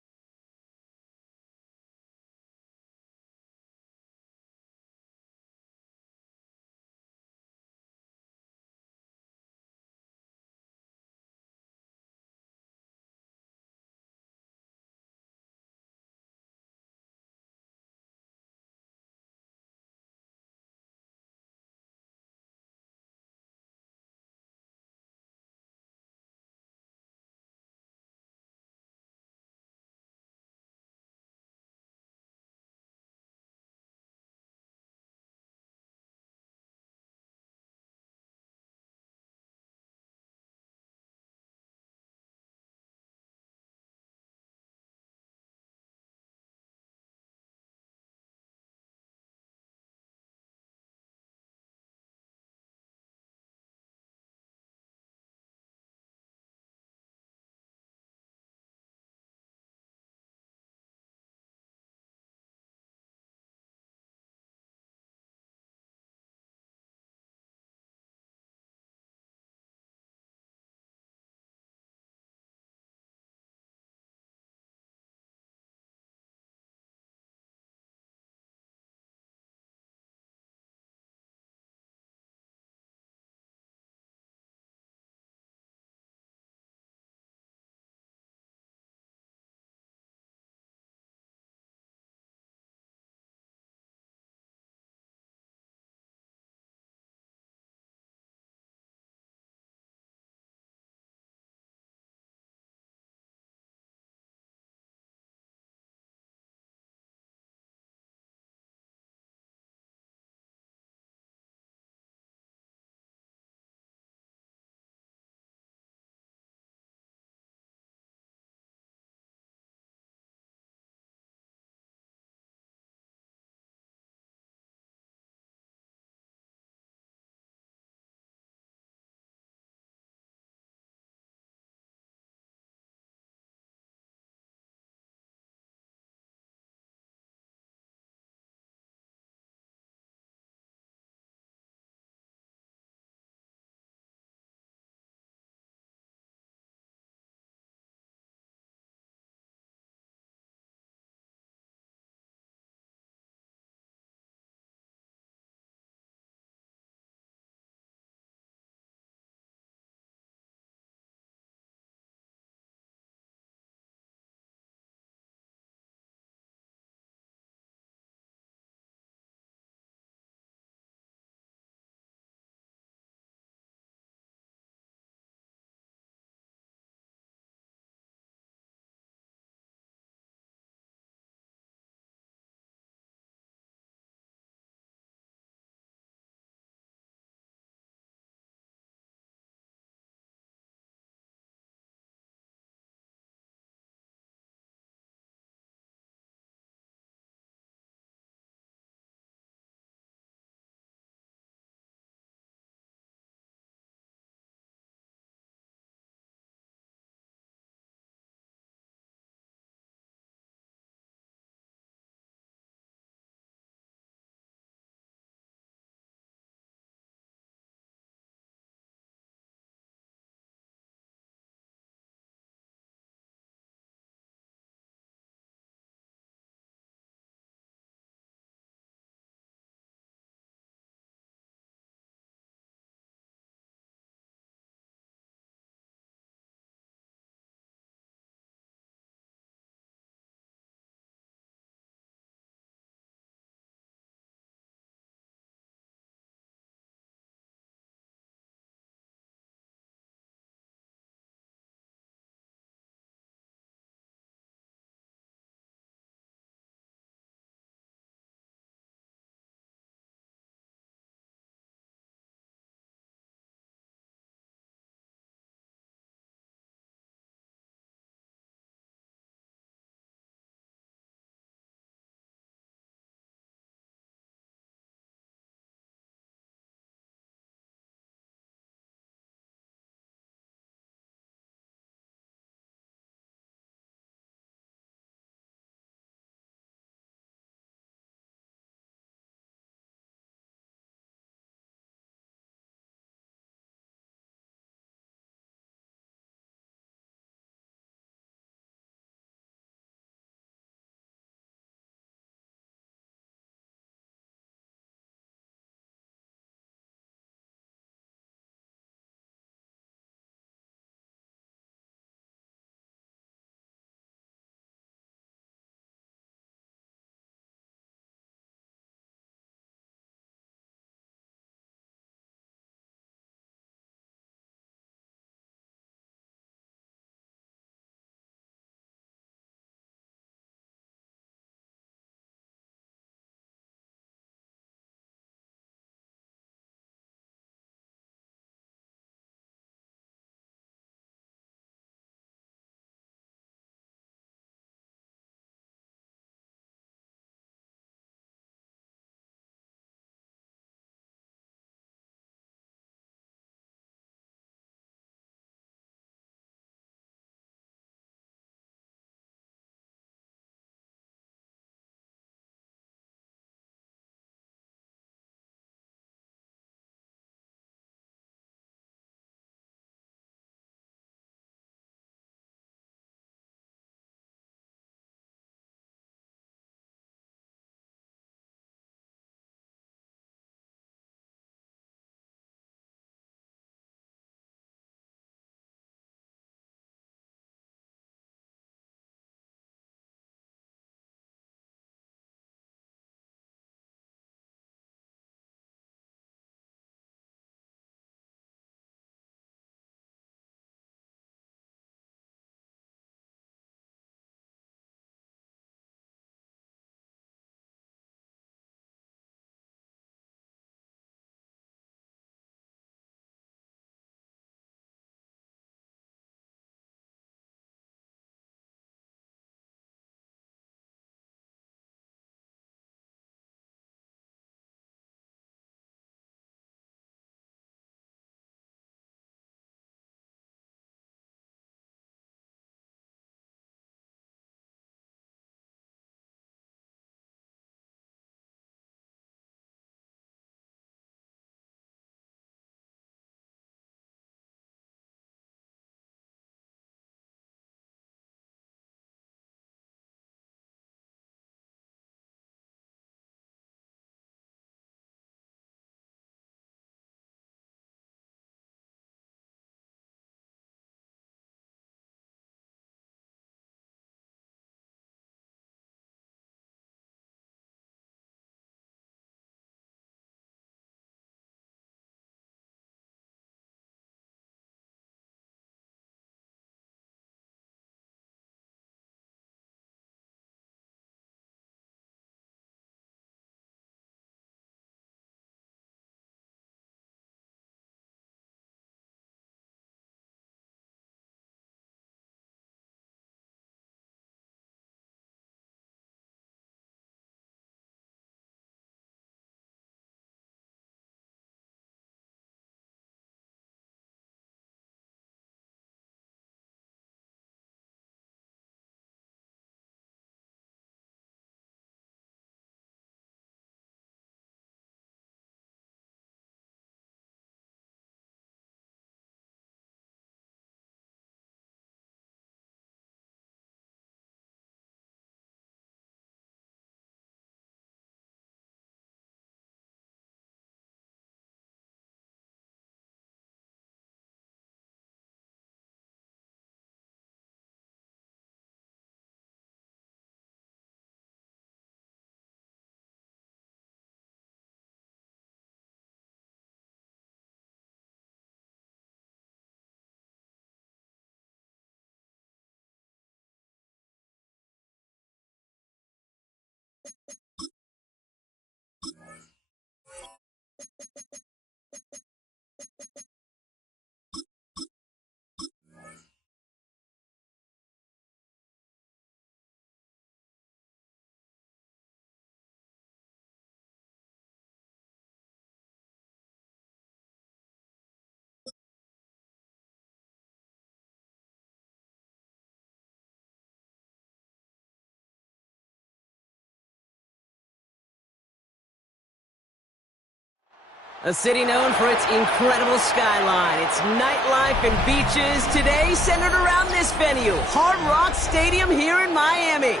A city known for its incredible skyline, its nightlife and beaches, today centered around this venue, Hard Rock Stadium here in Miami.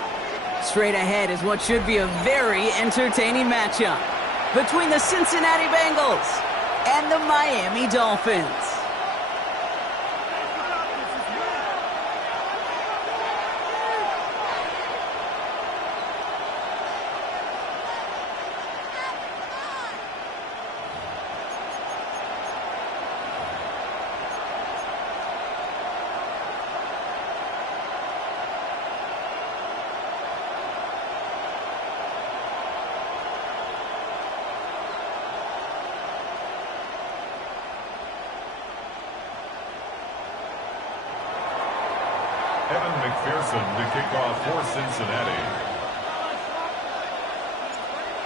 Straight ahead is what should be a very entertaining matchup between the Cincinnati Bengals and the Miami Dolphins. McPherson to kick off for Cincinnati.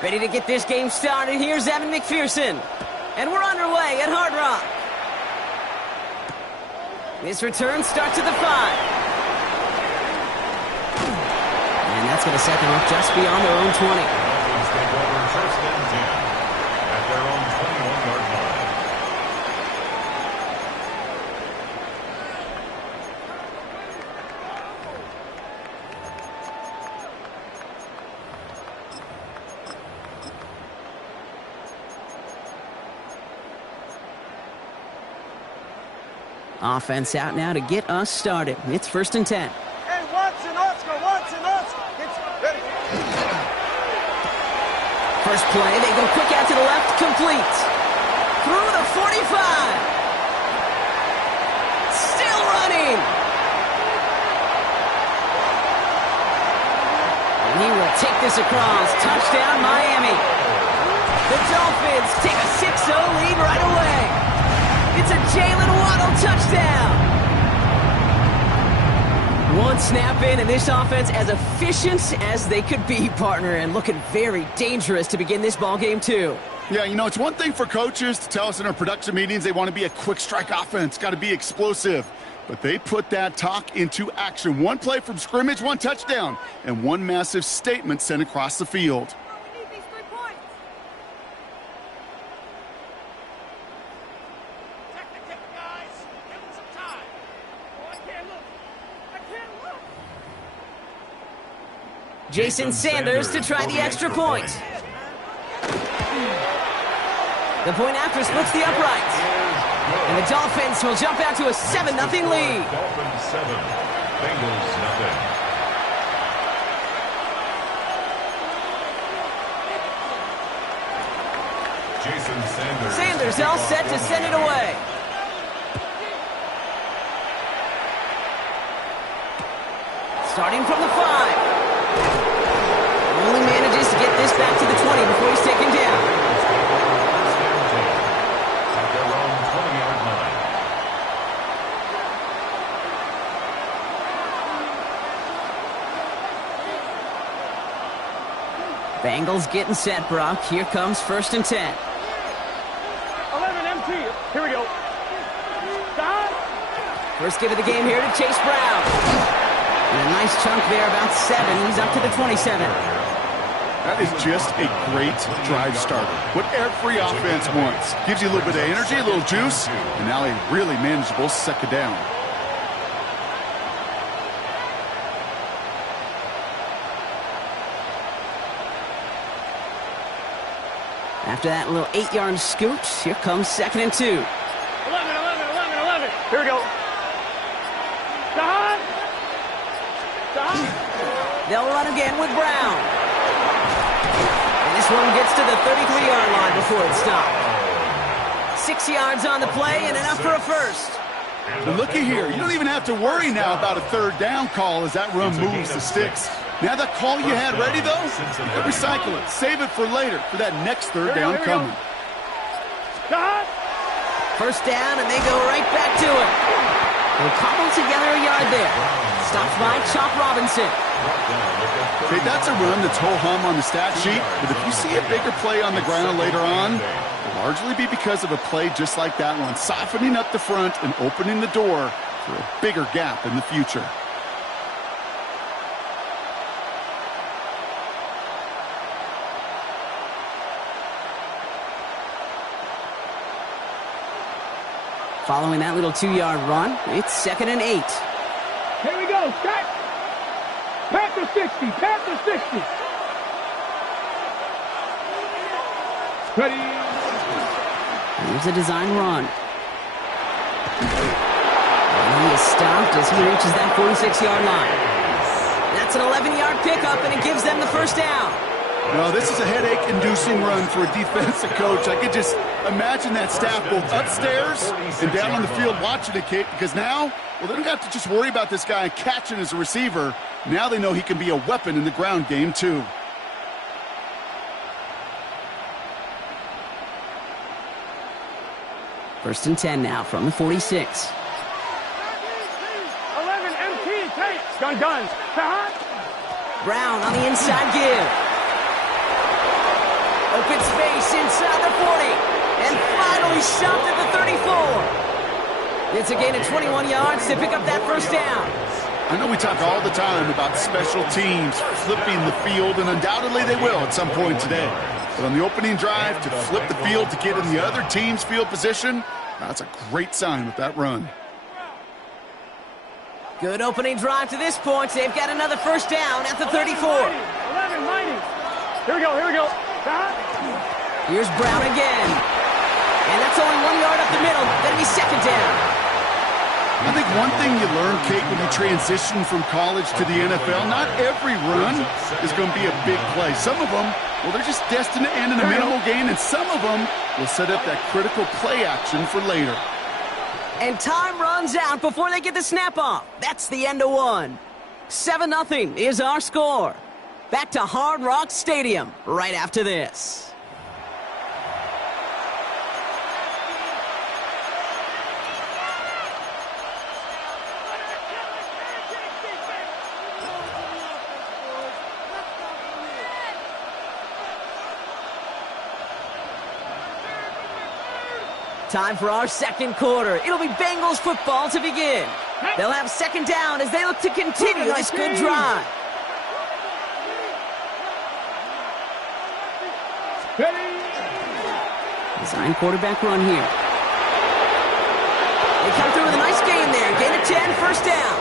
Ready to get this game started. Here's Evan McPherson. And we're underway at Hard Rock. This return starts at the 5. And that's going to set them up just beyond their own 20. Dolphins take over first and 10 at their own 21-yard line. Offense out now to get us started. It's first and 10. Hey, Watson, Oscar, it's ready. First play, they go quick out to the left, complete. Through the 45. Still running. And he will take this across. Touchdown, Miami. The Dolphins take a 6-0 lead right away. It's a Jalen Waddle touchdown. One snap in, and this offense as efficient as they could be, partner, and looking very dangerous to begin this ball game too. Yeah, you know, it's one thing for coaches to tell us in our production meetings they want to be a quick strike offense, got to be explosive. But they put that talk into action. One play from scrimmage, one touchdown, and one massive statement sent across the field. Jason Sanders to try the extra point. The point after splits the uprights. And the Dolphins will jump out to a 7-0 lead. Dolphins 7, Bengals nothing. Jason Sanders. Sanders all set to send it away. Starting from the 5. Only manages to get this back to the 20 before he's taken down. At their own 20-yard line. Bengals getting set, Brock. Here comes first and 10. 11 MT. Here we go. Stop. First give of the game here to Chase Brown. And a nice chunk there, about 7. He's up to the 27. That is just a great drive starter. What every offense wants. Gives you a little bit of energy, a little juice, and now a really manageable second down. After that little 8-yard scoot, here comes second and 2. 11. Here we go. Stop. They'll run again with Brown. And this one gets to the 33-yard line before it's stopped. 6 yards on the play and enough for a first. But looky here, you don't even have to worry now about a third down call as that run moves the sticks. Now that call you had ready, though, recycle it. Save it for later for that next third down coming. First down, and they go right back to it. They'll cobble together a yard there. Stopped by Chop Robinson. Okay, that's a run that's ho-hum on the stat sheet, but if you see a bigger play on the ground later on, it'll largely be because of a play just like that one, softening up the front and opening the door for a bigger gap in the future. Following that little 2-yard run, it's 2nd and 8. Here we go. Set. Panther 60. Panther 60. Ready. Here's a design run. And he is stopped as he reaches that 46-yard line. That's an 11-yard pickup, and it gives them the first down. Well, this is a headache-inducing run for a defensive coach. I could just imagine that staff both upstairs and down on the field watching it, Kate, because now, well, they don't have to just worry about this guy catching as a receiver. Now they know he can be a weapon in the ground game, too. First and 10 now from the 46. 11 MT. Take. Gun. Brown on the inside give. Open space inside the 40. And finally stopped at the 34. It's a gain of 21 yards to pick up that first down. I know we talk all the time about special teams flipping the field, and undoubtedly they will at some point today. But on the opening drive, to flip the field to get in the other team's field position, that's a great sign with that run. Good opening drive to this point. They've got another first down at the 34. 11 mighty. Here we go. Here's Brown again. And that's only 1 yard up the middle. That'll be second down. I think one thing you learn, Kate, when you transition from college to the NFL, not every run is going to be a big play. Some of them, well, they're just destined to end in a minimal gain, and some of them will set up that critical play action for later. And time runs out before they get the snap off. That's the end of one. 7-0 is our score. Back to Hard Rock Stadium right after this. Time for our second quarter. It'll be Bengals football to begin. They'll have second down as they look to continue this good drive. Design quarterback run here. They come through with a nice gain there. Gain of 10, first down.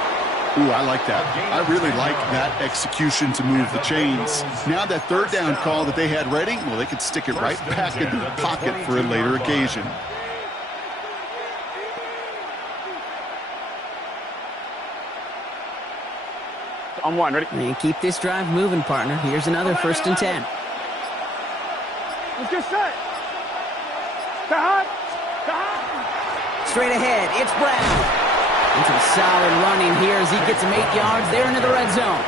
Ooh, I like that. I really like that execution to move the chains. Now that third down call that they had ready, well, they could stick it right back in the pocket for a later occasion. On one, ready? And keep this drive moving, partner. Here's another first and 10. Let's get set. Straight ahead, it's Brown. And some solid running here as he gets him 8 yards there into the red zone.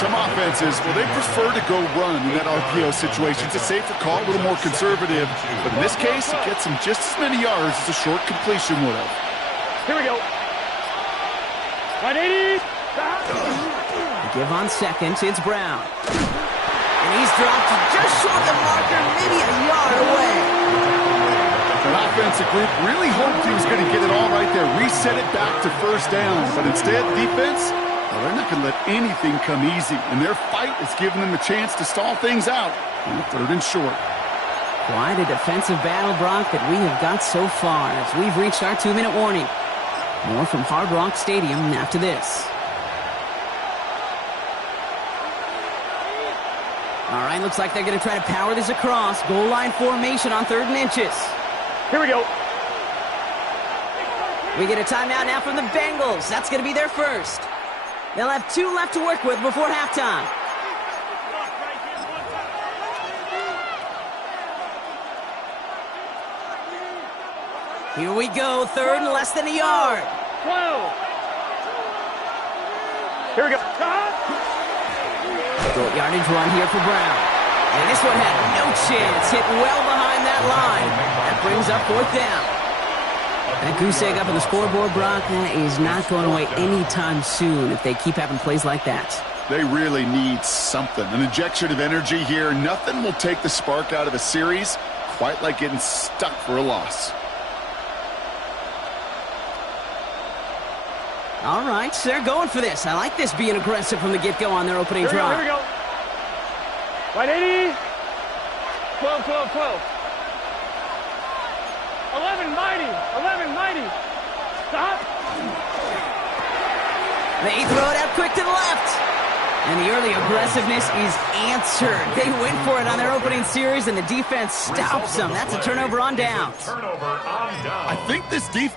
Some offenses, well, they prefer to go run in that RPO situation. It's a safer call, a little more conservative. But in this case, it gets him just as many yards as a short completion would have. Here we go. 180. Give on second, it's Brown. And he's dropped just short the marker, maybe a yard away. The offensive group really hoped he was going to get it all right there, reset it back to first down. But instead, defense, well, they're not going to let anything come easy. And their fight is giving them a chance to stall things out on the third and short. Quite a defensive battle, Brock, that we have got so far as we've reached our 2-minute warning. More from Hard Rock Stadium after this. All right, looks like they're going to try to power this across. Goal line formation on 3rd and inches. Here we go. We get a timeout now from the Bengals. That's going to be their first. They'll have 2 left to work with before halftime. Here we go, 3rd and less than a yard. 12. Here we go. Short yardage run here for Brown. And this one had no chance. Hit well behind that line. That brings up 4th down. That goose egg up on the scoreboard, Brock, that is not going away anytime soon if they keep having plays like that. They really need something. An injection of energy here. Nothing will take the spark out of a series quite like getting stuck for a loss. All right, so they're going for this. I like this being aggressive from the get-go on their opening drive. Here we go. Right 80. 12, 12, 12. 11, 90. 11, 90. Stop. They throw it out quick to the left. And the early aggressiveness is answered. They went for it on their opening series, and the defense stops them. That's a turnover on downs. I think this defense...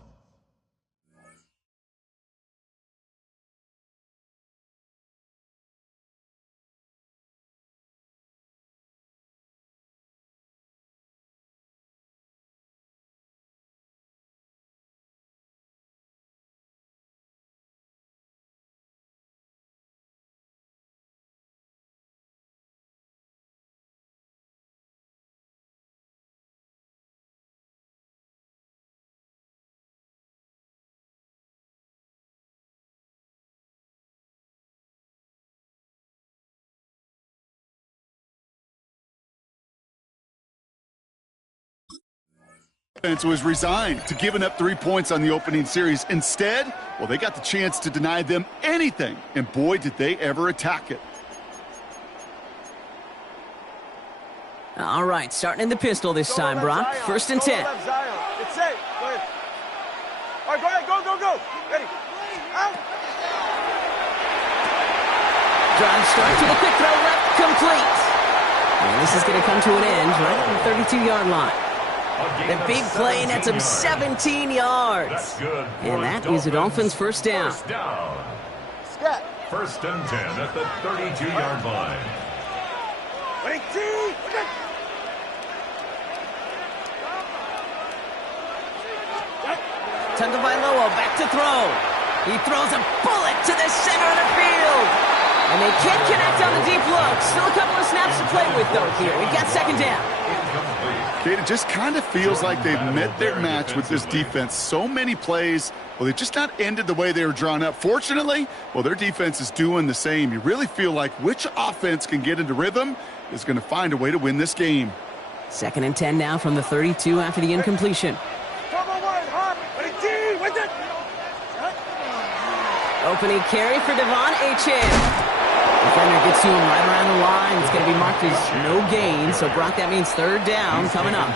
was resigned to giving up 3 points on the opening series. Instead, well, they got the chance to deny them anything, and boy, did they ever attack it. All right, starting in the pistol this time, Brock. 1st and 10. It's safe. Go ahead. All right, go ahead. Go, go, go. Ready. Out. Drive start to the quick throw left, complete. And this is going to come to an end right at the 32-yard line. The big play nets him 17 yards. And that is a Dolphins' 1st down. Scat. 1st and 10 at the 32-yard line. Tagovailoa back to throw. He throws a bullet to the center of the field. And they can't connect on the deep look. Still a couple of snaps to play with, though, here. We've got 2nd down. Kate, it just kind of feels like they've met their match with this defense. So many plays, well, they've just not ended the way they were drawn up. Fortunately, well, their defense is doing the same. You really feel like which offense can get into rhythm is going to find a way to win this game. 2nd and 10 now from the 32 after the incompletion. Opening carry for Devon Achane. Defender gets to him right around the line. It's going to be marked as no gain. So, Brock, that means 3rd down coming up.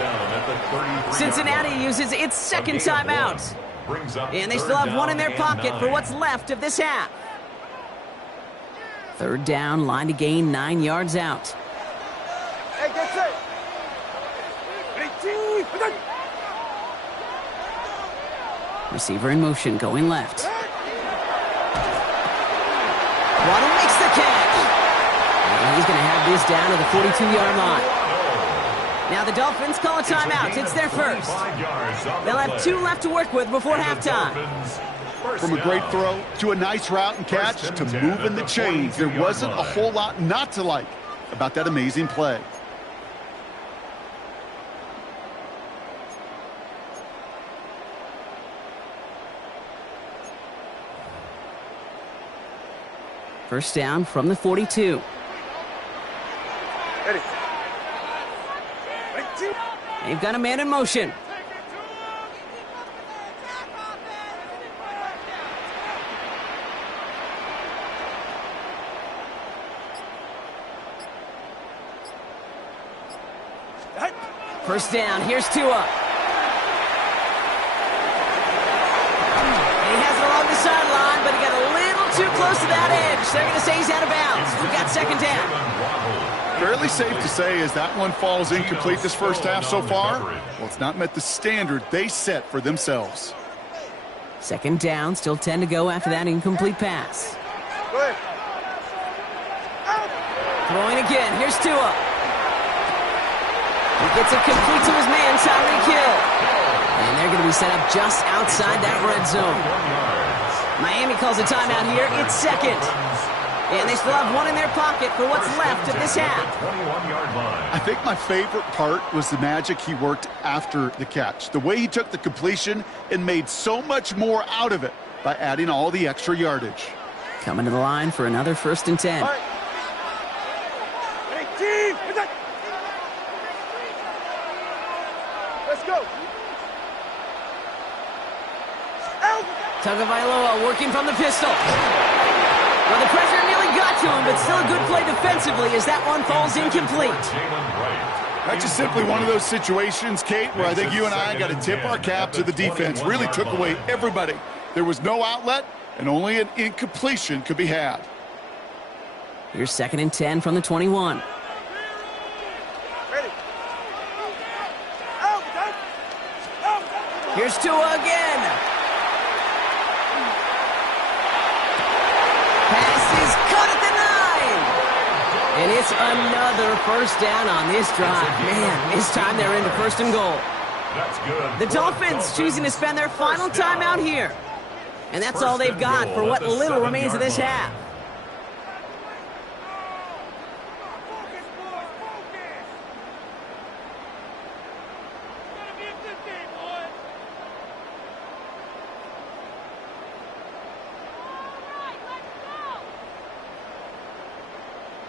Cincinnati uses its 2nd timeout. And they still have one in their pocket for what's left of this half. 3rd down, line to gain 9 yards out. Hey, get set. Receiver in motion, going left. Waddle makes the catch. And he's going to have this down to the 42-yard line. Now the Dolphins call a timeout. It's their 1st. They'll have 2 left to work with before halftime. From a great throw to a nice route and catch to moving the chains, there wasn't a whole lot not to like about that amazing play. First down from the 42. Ready. They've got a man in motion. First down, here's Tua. And he has it along the sideline, but he got a little too close to that edge. They're going to say he's out of bounds. We've got 2nd down. Fairly safe to say as that one falls incomplete this first half so far, well, it's not met the standard they set for themselves. 2nd down, still 10 to go after that incomplete pass. Go ahead. Throwing again, here's Tua. He gets it complete to his man, Tyreek Hill. And they're going to be set up just outside that red zone. Miami calls a timeout here. It's 2nd. And they still have one in their pocket for what's left of this half. 21-yard line. I think my favorite part was the magic he worked after the catch. The way he took the completion and made so much more out of it by adding all the extra yardage. Coming to the line for another 1st and 10. Hey, team! Let's go! Tagovailoa working from the pistol. Well, the pressure nearly got to him, but still a good play defensively as that one falls incomplete. That's just simply one of those situations, Kate, where I think you and I got to tip our cap to the defense. Really took away everybody. There was no outlet, and only an incompletion could be had. Here's 2nd and 10 from the 21. Ready. Here's Tua again. Pass is caught at the 9. And it's another 1st down on this drive. Man, this time they're into 1st and goal. That's good. The Dolphins choosing to spend their final time out here. And that's all they've got for what little remains of this half.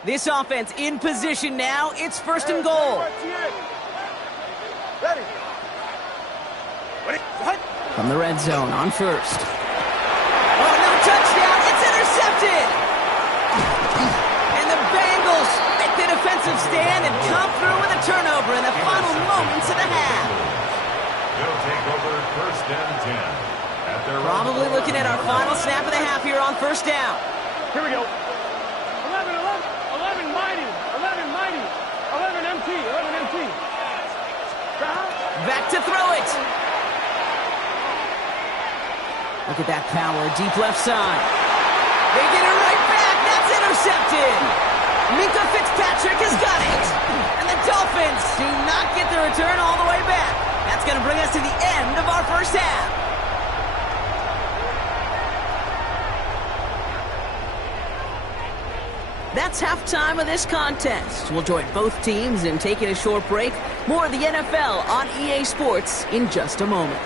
This offense in position now. It's 1st and goal. Ready. From the red zone on 1st. Oh, no touchdown. It's intercepted. And the Bengals make the defensive stand and come through with a turnover in the final moments of the half. They'll take over 1st and 10. At their Probably looking at our final snap of the half here on 1st down. Here we go. 11 mighty. 11 MT. Back to throw it. Look at that power, deep left side. They get it right back. That's intercepted. Minka Fitzpatrick has got it. And the Dolphins do not get the return all the way back. That's going to bring us to the end of our 1st half. That's halftime of this contest. We'll join both teams in taking a short break. More of the NFL on EA Sports in just a moment.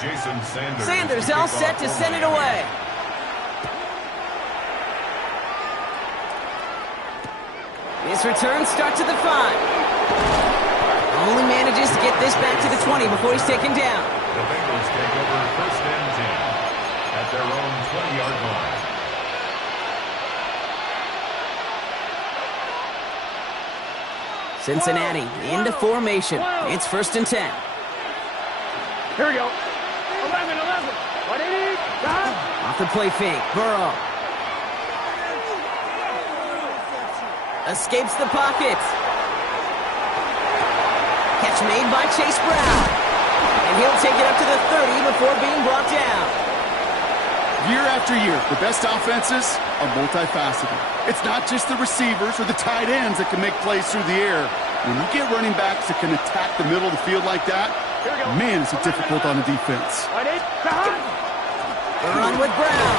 Jason Sanders all set to send it away. This return starts at the 5. Only manages to get this back to the 20 before he's taken down. The Bengals take over 1st and 10 at their own 20-yard line. Cincinnati into formation. It's 1st and 10. Here we go. 11. 180. Off the play fake. Burrow. Escapes the pocket. Catch made by Chase Brown. And he'll take it up to the 30 before being brought down. Year after year, the best offenses are multifaceted. It's not just the receivers or the tight ends that can make plays through the air. When you get running backs that can attack the middle of the field like that, man, is it difficult on the defense. The run with Brown.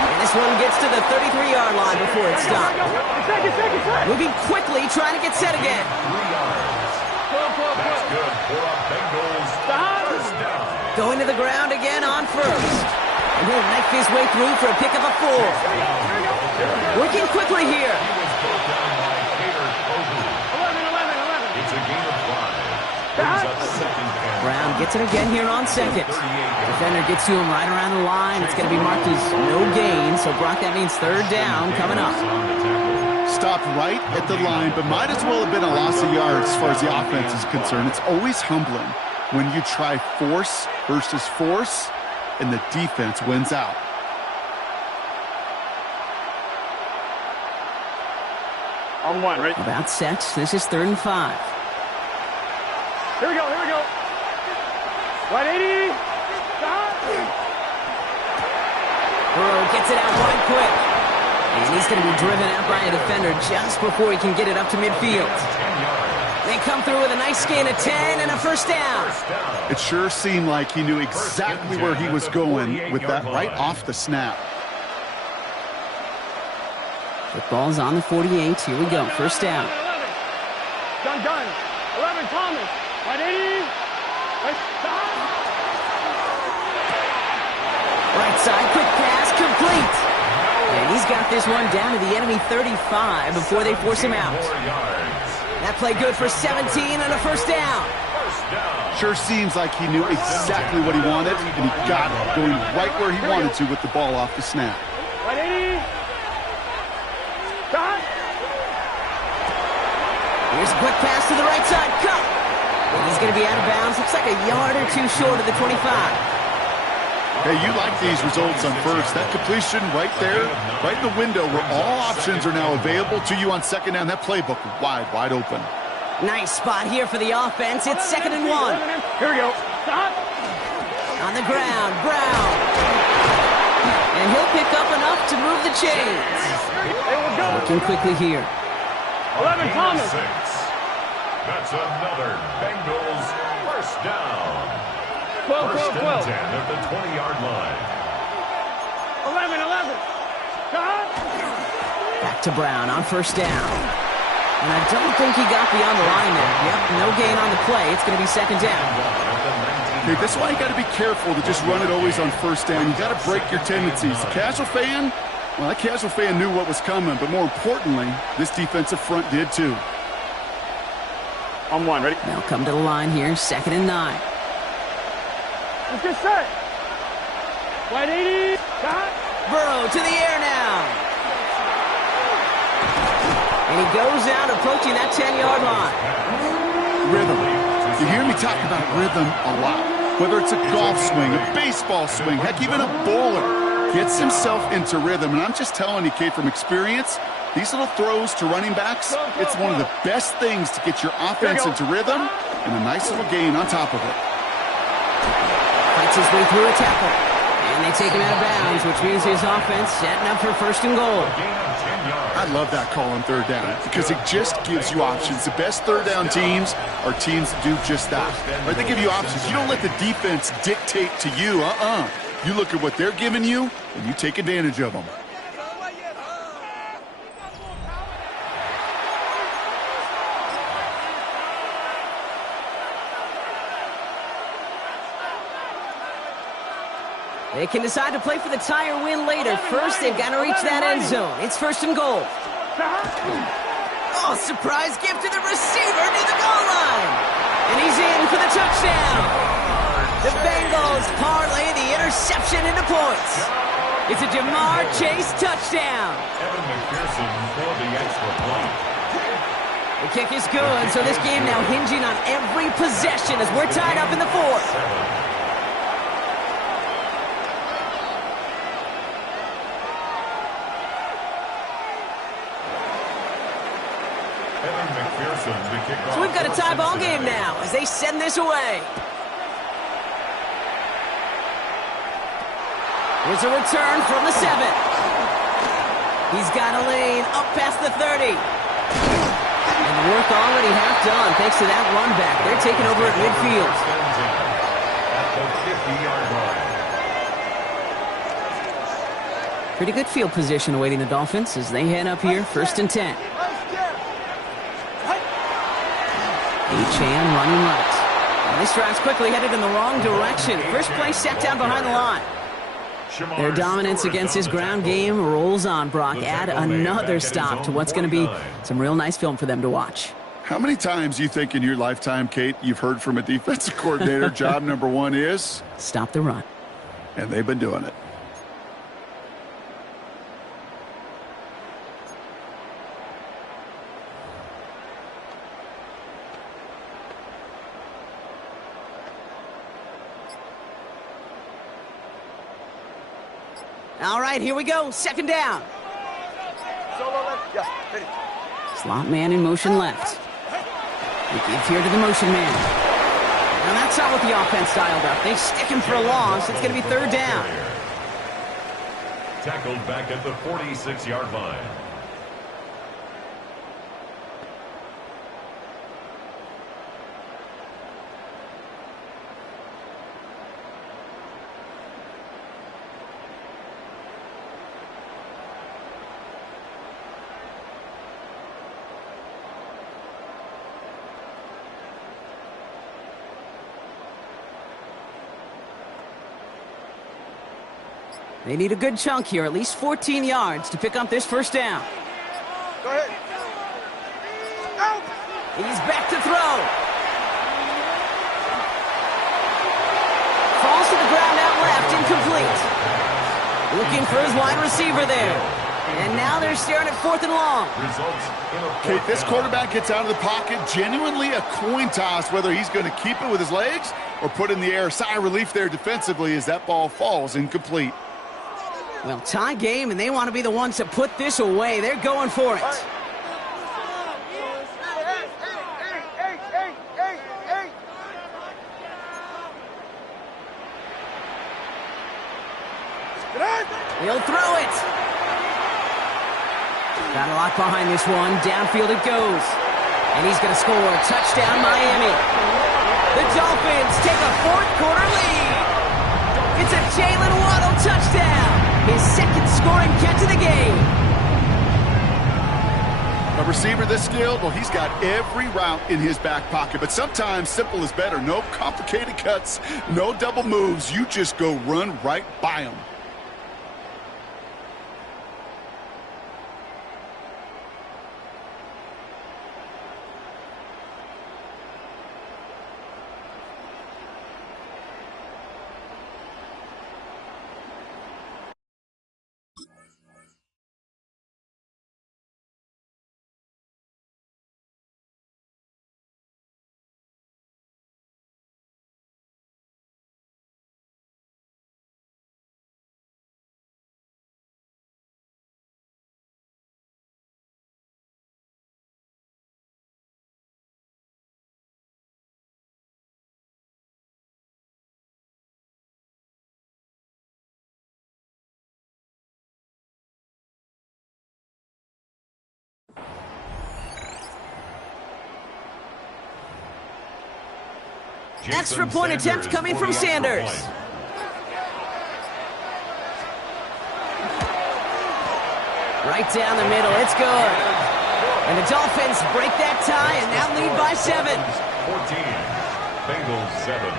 And this one gets to the 33-yard line before it's stopped. Moving quickly, trying to get set again. 3 yards. That's good for a Bengals 1st down. Going to the ground again on 1st. And he'll knife his way through for a pick of a 4. Working quickly here. He was brought down by Cater Kogu. 11. It's a gain of 5. Brings up 2nd and Brown gets it again here on 2nd. Defender gets to him right around the line. It's going to be marked as no gain. So, Brock, that means 3rd down coming up. Stopped right at the line, but might as well have been a loss of yards as far as the offense is concerned. It's always humbling when you try force versus force, and the defense wins out. On 1, right? About set. This is 3rd and 5. Here we go. 180. Burrow gets it out wide quick. And he's going to be driven out by a defender just before he can get it up to midfield. They come through with a nice gain of 10 and a first down. It sure seemed like he knew exactly where he was going with that right off the snap. Football's on the 48. Here we go. First down. 11. Gun. 11, Thomas. Right 80. Right side, quick pass, complete. And he's got this one down to the enemy 35 before they force him out. That play good for 17 and a first down. Sure seems like he knew exactly what he wanted, and he got it, going right where he wanted to with the ball off the snap. Right 80. Got. Here's a quick pass to the right side, cut. And he's going to be out of bounds. Looks like a yard or two short of the 25. Hey, you like these results on first. That completion right there, right in the window where all options are now available to you on second down. That playbook wide open. Nice spot here for the offense. It's 2nd and 1. Here we go. Stop. On the ground, Brown. And he'll pick up enough to move the chains. Looking quickly here. 11, Thomas. That's another Bengals first down. 12. First and 10 at the 20-yard line. 11. Got. Back to Brown on first down. And I don't think he got beyond the line there. Yep, no gain on the play. It's going to be 2nd down. Okay, that's why you got to be careful to just run it always on first down. You got to break your tendencies. The casual fan, well, that casual fan knew what was coming, but more importantly, this defensive front did too. On one, ready? They'll come to the line here, 2nd and 9. Let's get set. Right 80. Got. Burrow to the air now. And he goes out approaching that 10-yard line. Rhythm. You hear me talk about rhythm a lot. Whether it's a golf swing, a baseball swing, heck, even a bowler gets himself into rhythm. And I'm just telling you, Kate, from experience, these little throws to running backs, it's one of the best things to get your offense into rhythm and a nice little gain on top of it. Fights his way through a tackle. And they take him out of bounds, which means his offense setting up for 1st and goal. I love that call on 3rd down because it just gives you options. The best 3rd down teams are teams that do just that. Right? They give you options. You don't let the defense dictate to you. You look at what they're giving you, and you take advantage of them. They can decide to play for the tie or win later. First, they've got to reach that end zone. It's 1st and goal. Oh, surprise gift to the receiver near the goal line. And he's in for the touchdown. The Bengals parlay the interception into points. It's a Jamar Chase touchdown. Evan McPherson for the extra point. The kick is good, so this game now hinging on every possession as we're tied up in the 4th. So we've got a tie ball game now as they send this away. Here's a return from the 7. He's got a lane up past the 30. And the work already half done thanks to that run back. They're taking over at midfield. At the 50-yard line. Pretty good field position awaiting the Dolphins as they head up here, 1st and 10. Chan running right. And this drive's quickly headed in the wrong direction. First play set down behind the line. Their dominance against his ground game rolls on, Brock. Add another stop to what's going to be some real nice film for them to watch. How many times you think in your lifetime, Kate, you've heard from a defensive coordinator, job number 1 is? Stop the run. And they've been doing it. All right, here we go. 2nd down. Slot man in motion left. We give here to the motion man. And that's not what the offense dialed up. They stick him for a loss. It's going to be 3rd down. Tackled back at the 46-yard line. They need a good chunk here, at least 14 yards to pick up this first down. Go ahead. He's back to throw. Falls to the ground out left, incomplete. Looking for his wide receiver there. And now they're staring at 4th and long. Okay, this quarterback gets out of the pocket, genuinely a coin toss whether he's going to keep it with his legs or put in the air. Sigh of relief there defensively as that ball falls incomplete. Well, tie game, and they want to be the ones to put this away. They're going for it. He'll throw it. Got a lot behind this one. Downfield it goes. And he's going to score. Touchdown, Miami. The Dolphins take a 4th quarter lead. It's a Jalen Waddle touchdown. His 2nd scoring catch of the game. A receiver this skilled, well, he's got every route in his back pocket. But sometimes simple is better. No complicated cuts, no double moves. You just go run right by him. Extra point attempt coming from Sanders. Right down the middle, it's good. And the Dolphins break that tie and now lead by 7. 14, Bengals 7.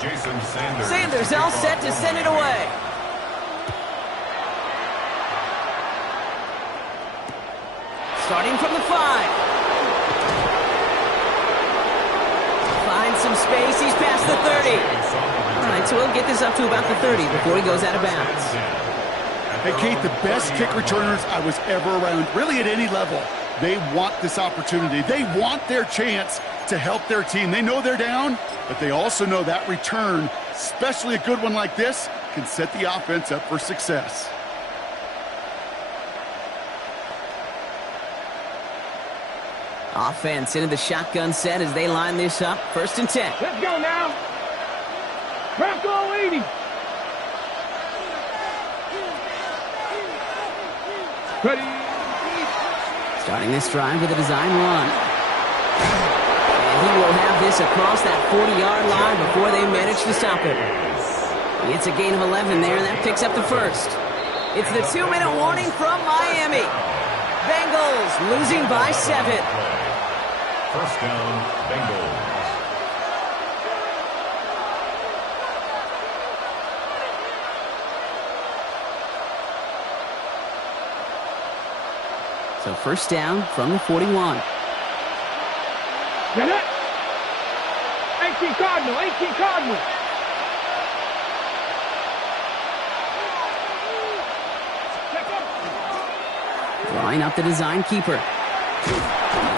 Jason Sanders. Sanders all set to send it away. Starting from the 5. Finds some space. He's past the 30. All right, so he'll get this up to about the 30 before he goes out of bounds. Hey, Kate, the best kick returners I was ever around, really at any level, they want this opportunity. They want their chance to help their team. They know they're down, but they also know that return, especially a good one like this, can set the offense up for success. Offense into the shotgun set as they line this up. 1st and 10. Let's go now. Bronco 80. Ready. Starting this drive with a design run. And he will have this across that 40-yard line before they manage to stop it. It's a gain of 11 there, and that picks up the 1st. It's the 2-minute warning from Miami. Bengals losing by 7. 1st down, Bengals. So 1st down from the 41. Get it. 18 Cardinal, 18 Cardinal. Drawing up the design keeper.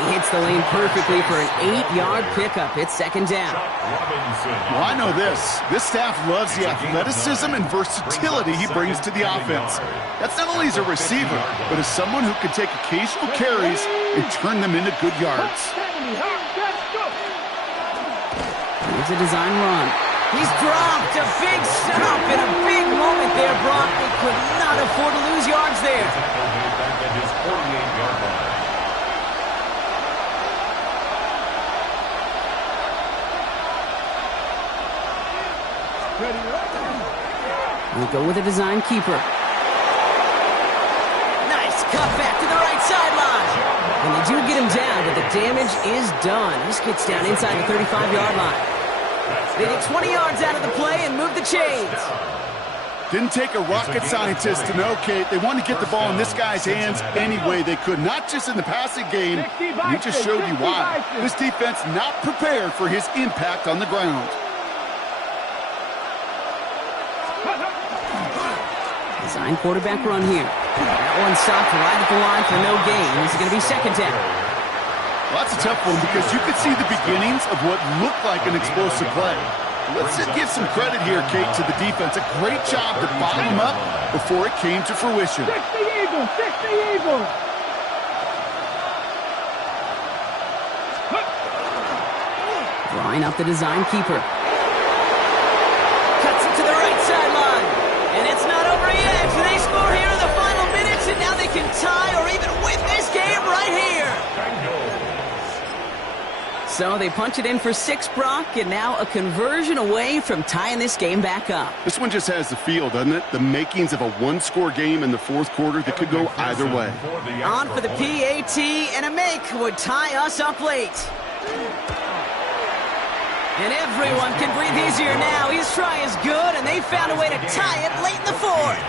He hits the lane perfectly for an 8-yard pickup. It's 2nd down. Well, I know this. This staff loves the athleticism and versatility he brings to the offense. That's not only as a receiver, but as someone who can take occasional carries and turn them into good yards. Here's a design run. He's dropped a big stop in a big moment there, Brock. They could not afford to lose yards there. Back at his 48-yard line. We'll go with a design keeper. Nice cut back to the right sideline. And they do get him down, but the damage is done. This gets down inside the 35-yard line. They get 20 yards out of the play and move the chains. Didn't take a rocket scientist to know, Kate. They wanted to get the ball in this guy's hands any way they could, not just in the passing game. We just showed you why. This defense not prepared for his impact on the ground. Design quarterback run here. That one stopped right at the line for no gain. This is going to be second down. Well, that's a tough one because you could see the beginnings of what looked like an explosive play. Let's give some credit here, Kate, to the defense. A great job to bottle him up before it came to fruition. Fix the Eagle! Fix the Eagle! Line up the design keeper. Cuts it to the right sideline. And it's not over yet. They score here in the final minutes, and now they can tie or even win this game right here. So they punch it in for 6, Brock, and now a conversion away from tying this game back up. This one just has the feel, doesn't it? The makings of a one-score game in the fourth quarter that could go either way. On for the PAT, and a make would tie us up late. And everyone can breathe easier now. His try is good, and they found a way to tie it late in the fourth.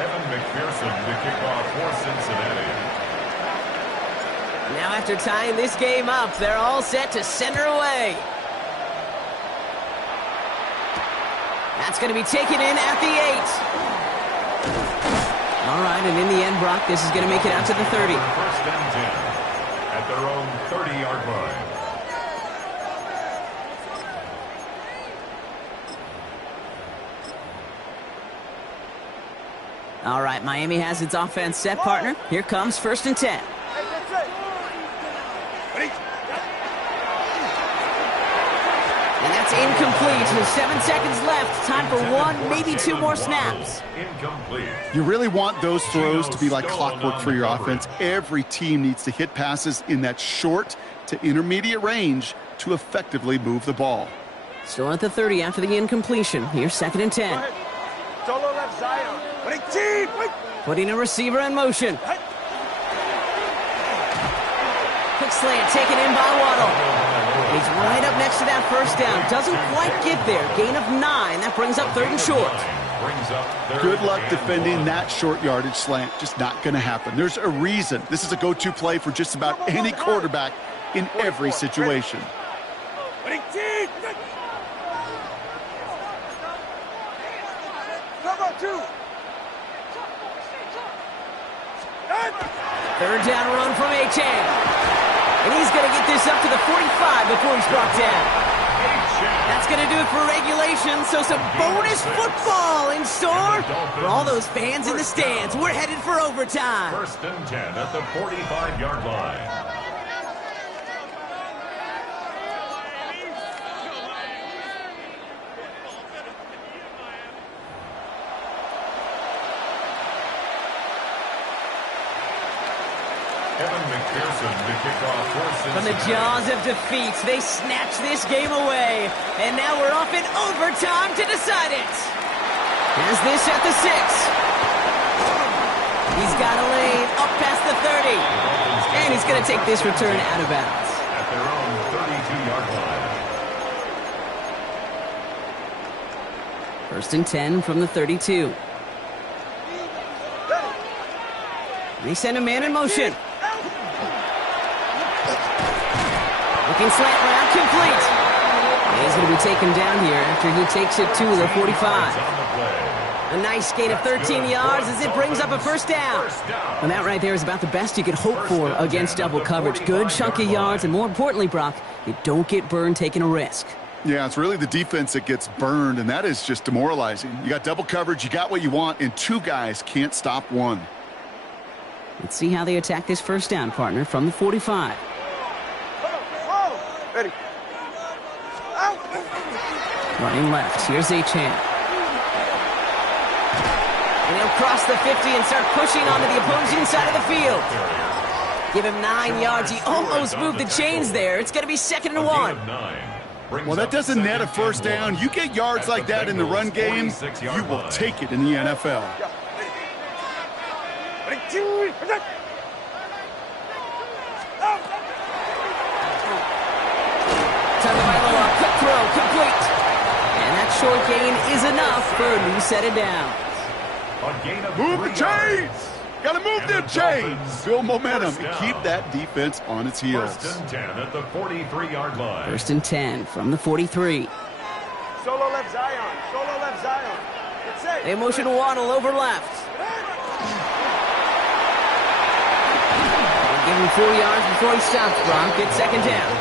Evan McPherson to kick off for Cincinnati. Now after tying this game up, they're all set to send her away. That's going to be taken in at the 8. All right, and in the end, Brock, this is going to make it out to the 30. First and 10 at their own 30-yard line. All right, Miami has its offense set, partner. Here comes first and 10. And that's incomplete. With 7 seconds left. Time for 1, maybe 2 more snaps. Incomplete. You really want those throws to be like clockwork for your offense. Every team needs to hit passes in that short to intermediate range to effectively move the ball. Still at the 30 after the incompletion. Here's second and 10. Solo left side. Putting a receiver in motion. Quick slant taken in by Waddle. He's right up next to that first down. Doesn't quite get there. Gain of 9. That brings up third and short. Good luck defending that short yardage slant. Just not going to happen. There's a reason. This is a go-to play for just about any quarterback in every situation. Third down run from A-Chain. And he's going to get this up to the 45 before he's brought down. That's going to do it for regulation, so some bonus football in store for all those fans in the stands. We're headed for overtime. First and 10 at the 45-yard line. Evan McPherson to kick off for Cincinnati. From the jaws of defeat, they snatch this game away. And now we're off in overtime to decide it. Here's this at the 6. He's got a lane up past the 30. And he's going to take this return out of bounds. At their own 32-yard line. First and 10 from the 32. They send a man in motion. Looking slant route complete. And he's going to be taken down here after he takes it to the 45. A nice gain of 13 yards as it brings up a first down. And that right there is about the best you could hope for against double coverage. Good chunky yards, and more importantly, Brock, you don't get burned taking a risk. Yeah, it's really the defense that gets burned, and that is just demoralizing. You got double coverage, you got what you want, and 2 guys can't stop one. Let's see how they attack this first down, partner, from the 45. Ready. Running left. Here's Achane. And he'll cross the 50 and start pushing onto the opposing side of the field. Give him 9 yards. He almost moved the chains there. It's going to be 2nd and 1. Well, that doesn't net a first down. You get yards like that in the run game, you will take it in the NFL. Tagovailoa, quick throw, complete. And that short gain is enough for a new set of downs. Move the chains! Got to move them chains! Build momentum and keep that defense on its heels. 1st and 10 at the 43-yard line. 1st and 10 from the 43. Solo left Zion. Solo left Zion. It's safe. They motion Waddle over left. Give him 4 yards before he stops, Gronk. It's 2nd down.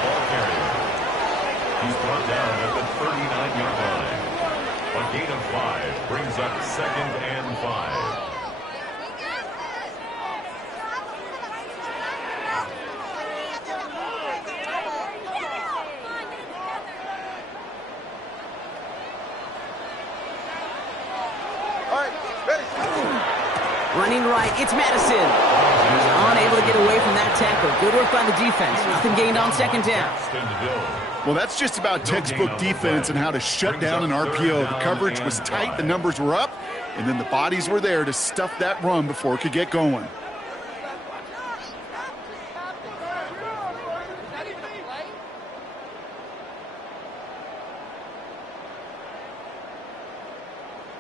He's brought down at the 39-yard line. A gain of 5 brings up 2nd and 5. Running right, it's Madison. He's unable to get away from that tackle. Good work by the defense. Nothing gained on 2nd down. Well, that's just about textbook defense and how to shut down an RPO. The coverage was tight, the numbers were up, and then the bodies were there to stuff that run before it could get going.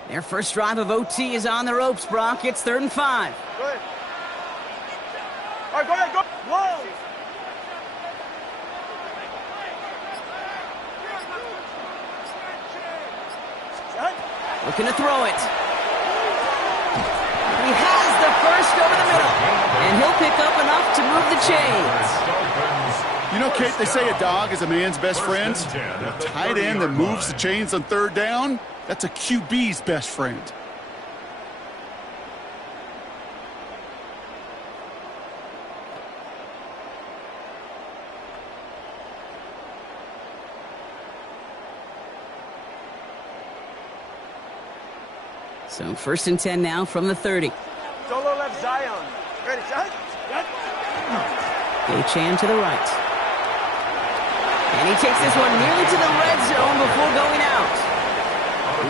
Their first drive of OT is on the ropes, Brock. It's 3rd and 5. Go ahead. All right, go ahead, go. Whoa. Looking to throw it. He has the first over the middle. And he'll pick up enough to move the chains. You know, Kate, they say a dog is a man's best friend. A tight end that moves the chains on 3rd down, that's a QB's best friend. So 1st and 10 now from the 30. Solo left Zion. Ready, Zion. Achane to the right. And he takes this one nearly to the red zone before going out.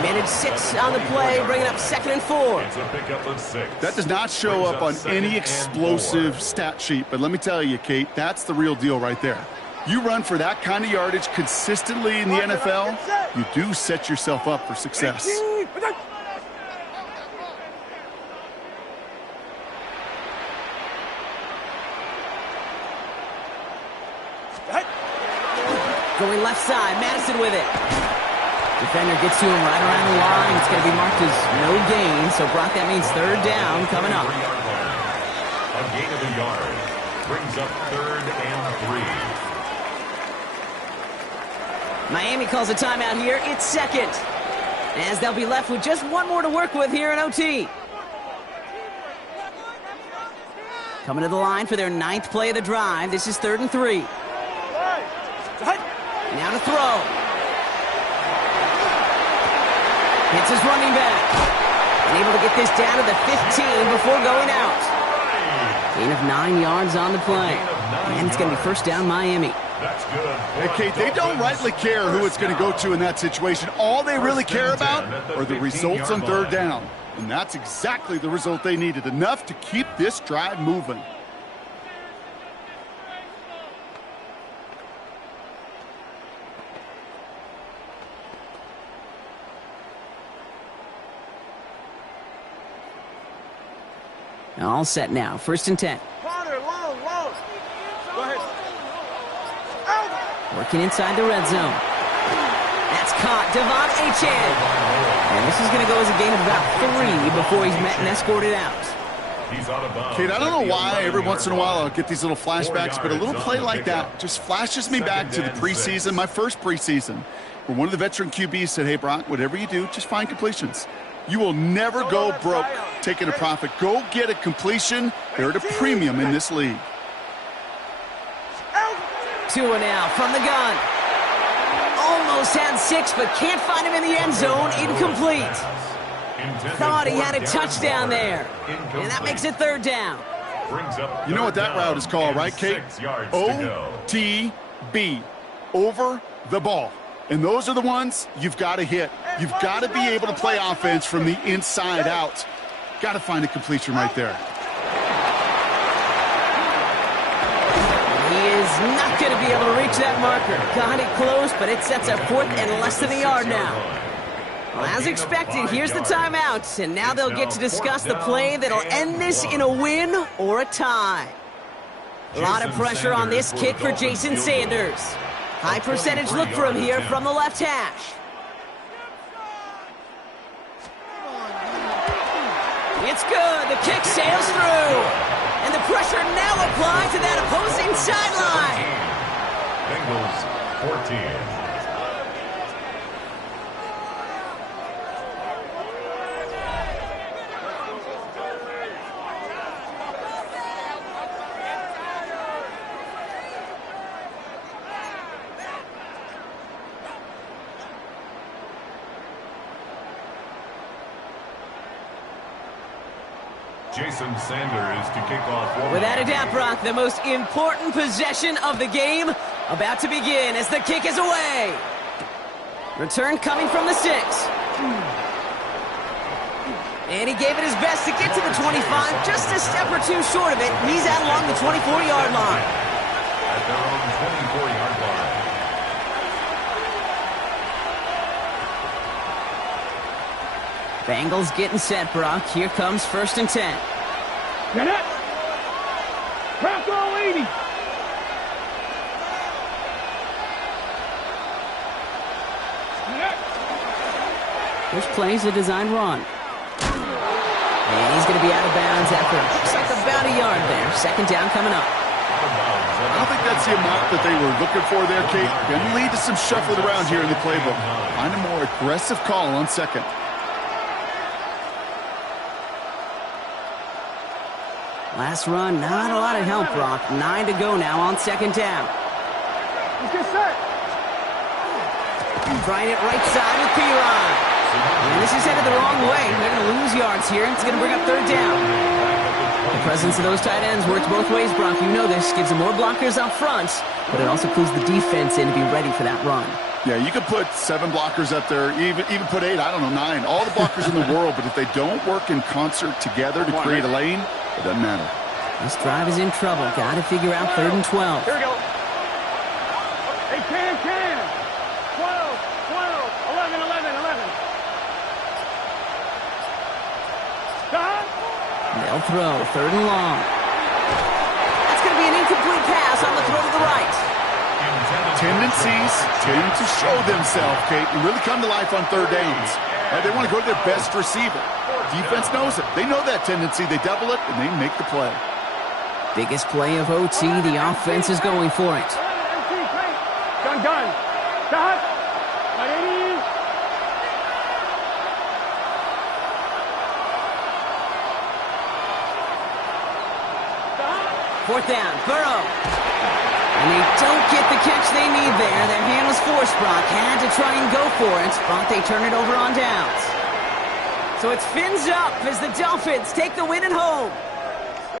Minute 6 on the play, bringing up 2nd and 4. It's a pickup of 6. That does not show up on any explosive stat sheet, but let me tell you, Kate, that's the real deal right there. You run for that kind of yardage consistently in the NFL, you do set yourself up for success. Going left side, Madison with it. Defender gets to him right around the line. It's going to be marked as no gain. So, Brock, that means 3rd down coming up. A gain of a yard brings up 3rd and 3. Miami calls a timeout here. It's 2nd. As they'll be left with just one more to work with here in OT. Coming to the line for their 9th play of the drive. This is 3rd and 3. Now to throw. Hits his running back. And able to get this down to the 15 before going out. Gain of 9 yards on the play. And it's going to be 1st down Miami. That's good. Hey, Kate, they don't rightly care who it's going to go to in that situation. All they really care about are the results on 3rd down. And that's exactly the result they needed. Enough to keep this drive moving. All set now. 1st and 10. Corner, long. Go ahead. Working inside the red zone. That's caught. Devon Achane. And this is going to go as a gain of about 3 before he's met and escorted out. He's out of bounds. Kate, I don't know why every once in a while I'll get these little flashbacks, but a little play like that just flashes me back to the preseason, my first preseason, where one of the veteran QBs said, hey, Brock, whatever you do, just find completions. You will never go broke taking a profit. Go get a completion. They're at a premium in this league. Tua now from the gun. Almost had 6, but can't find him in the end zone. Incomplete. Thought he had a touchdown there. And that makes it 3rd down. You know what that route is called, right, Kate? OTB. Over the ball. And those are the ones you've got to hit. You've got to be able to play offense from the inside out. Got to find a completion right there. He is not going to be able to reach that marker. Got it close, but it sets up 4th and less than a yard now. Well, as expected, here's the timeout, and now they'll get to discuss the play that'll end this in a win or a tie. A lot of pressure on this kick for Jason Sanders. High percentage look for him here from the left hash. It's good. The kick sails through. And the pressure now applied to that opposing sideline. Bengals 14. Jason Sanders to kick off. Without a doubt, Brock, the most important possession of the game about to begin as the kick is away. Return coming from the 6. And he gave it his best to get to the 25, just a step or 2 short of it. He's out along the 24-yard line. At their own 24-yard line. Bengals getting set, Brock. Here comes 1st and 10. Get it! Crack all 80! This play's a design run. And he's going to be out of bounds after, looks like about a yard there. 2nd down coming up. I don't think that's the amount that they were looking for there, Kate. Going to lead to some shuffling around here in the playbook. Find a more aggressive call on 2nd. Last run, not a lot of help, Brock. 9 to go now on 2nd down. Let's get set! Trying it right side with P-Ron. And this is headed the wrong way. They're going to lose yards here, and it's going to bring up 3rd down. The presence of those tight ends works both ways, Brock. You know this. Gives them more blockers up front, but it also clues the defense in to be ready for that run. Yeah, you could put 7 blockers up there, even put 8, I don't know, 9. All the blockers in the world, but if they don't work in concert together to create a lane, it doesn't matter. This drive is in trouble. Got to figure out 3rd and 12. Here we go. Hey, can. 12, 11, 11, 11. Stop. They'll throw. 3rd and long. That's going to be an incomplete pass on the throw to the right. Tendencies tend to show themselves, Kate, and really come to life on 3rd downs. Right, they want to go to their best receiver. Defense knows it. They know that tendency. They double it, and they make the play. Biggest play of OT. The offense is going for it. Gun. Stop. 80. 4th down. Burrow. And they don't get the catch they need there. Their hand was forced, Brock. Had to try and go for it, but they turn it over on downs. So it's fins up as the Dolphins take the win at home.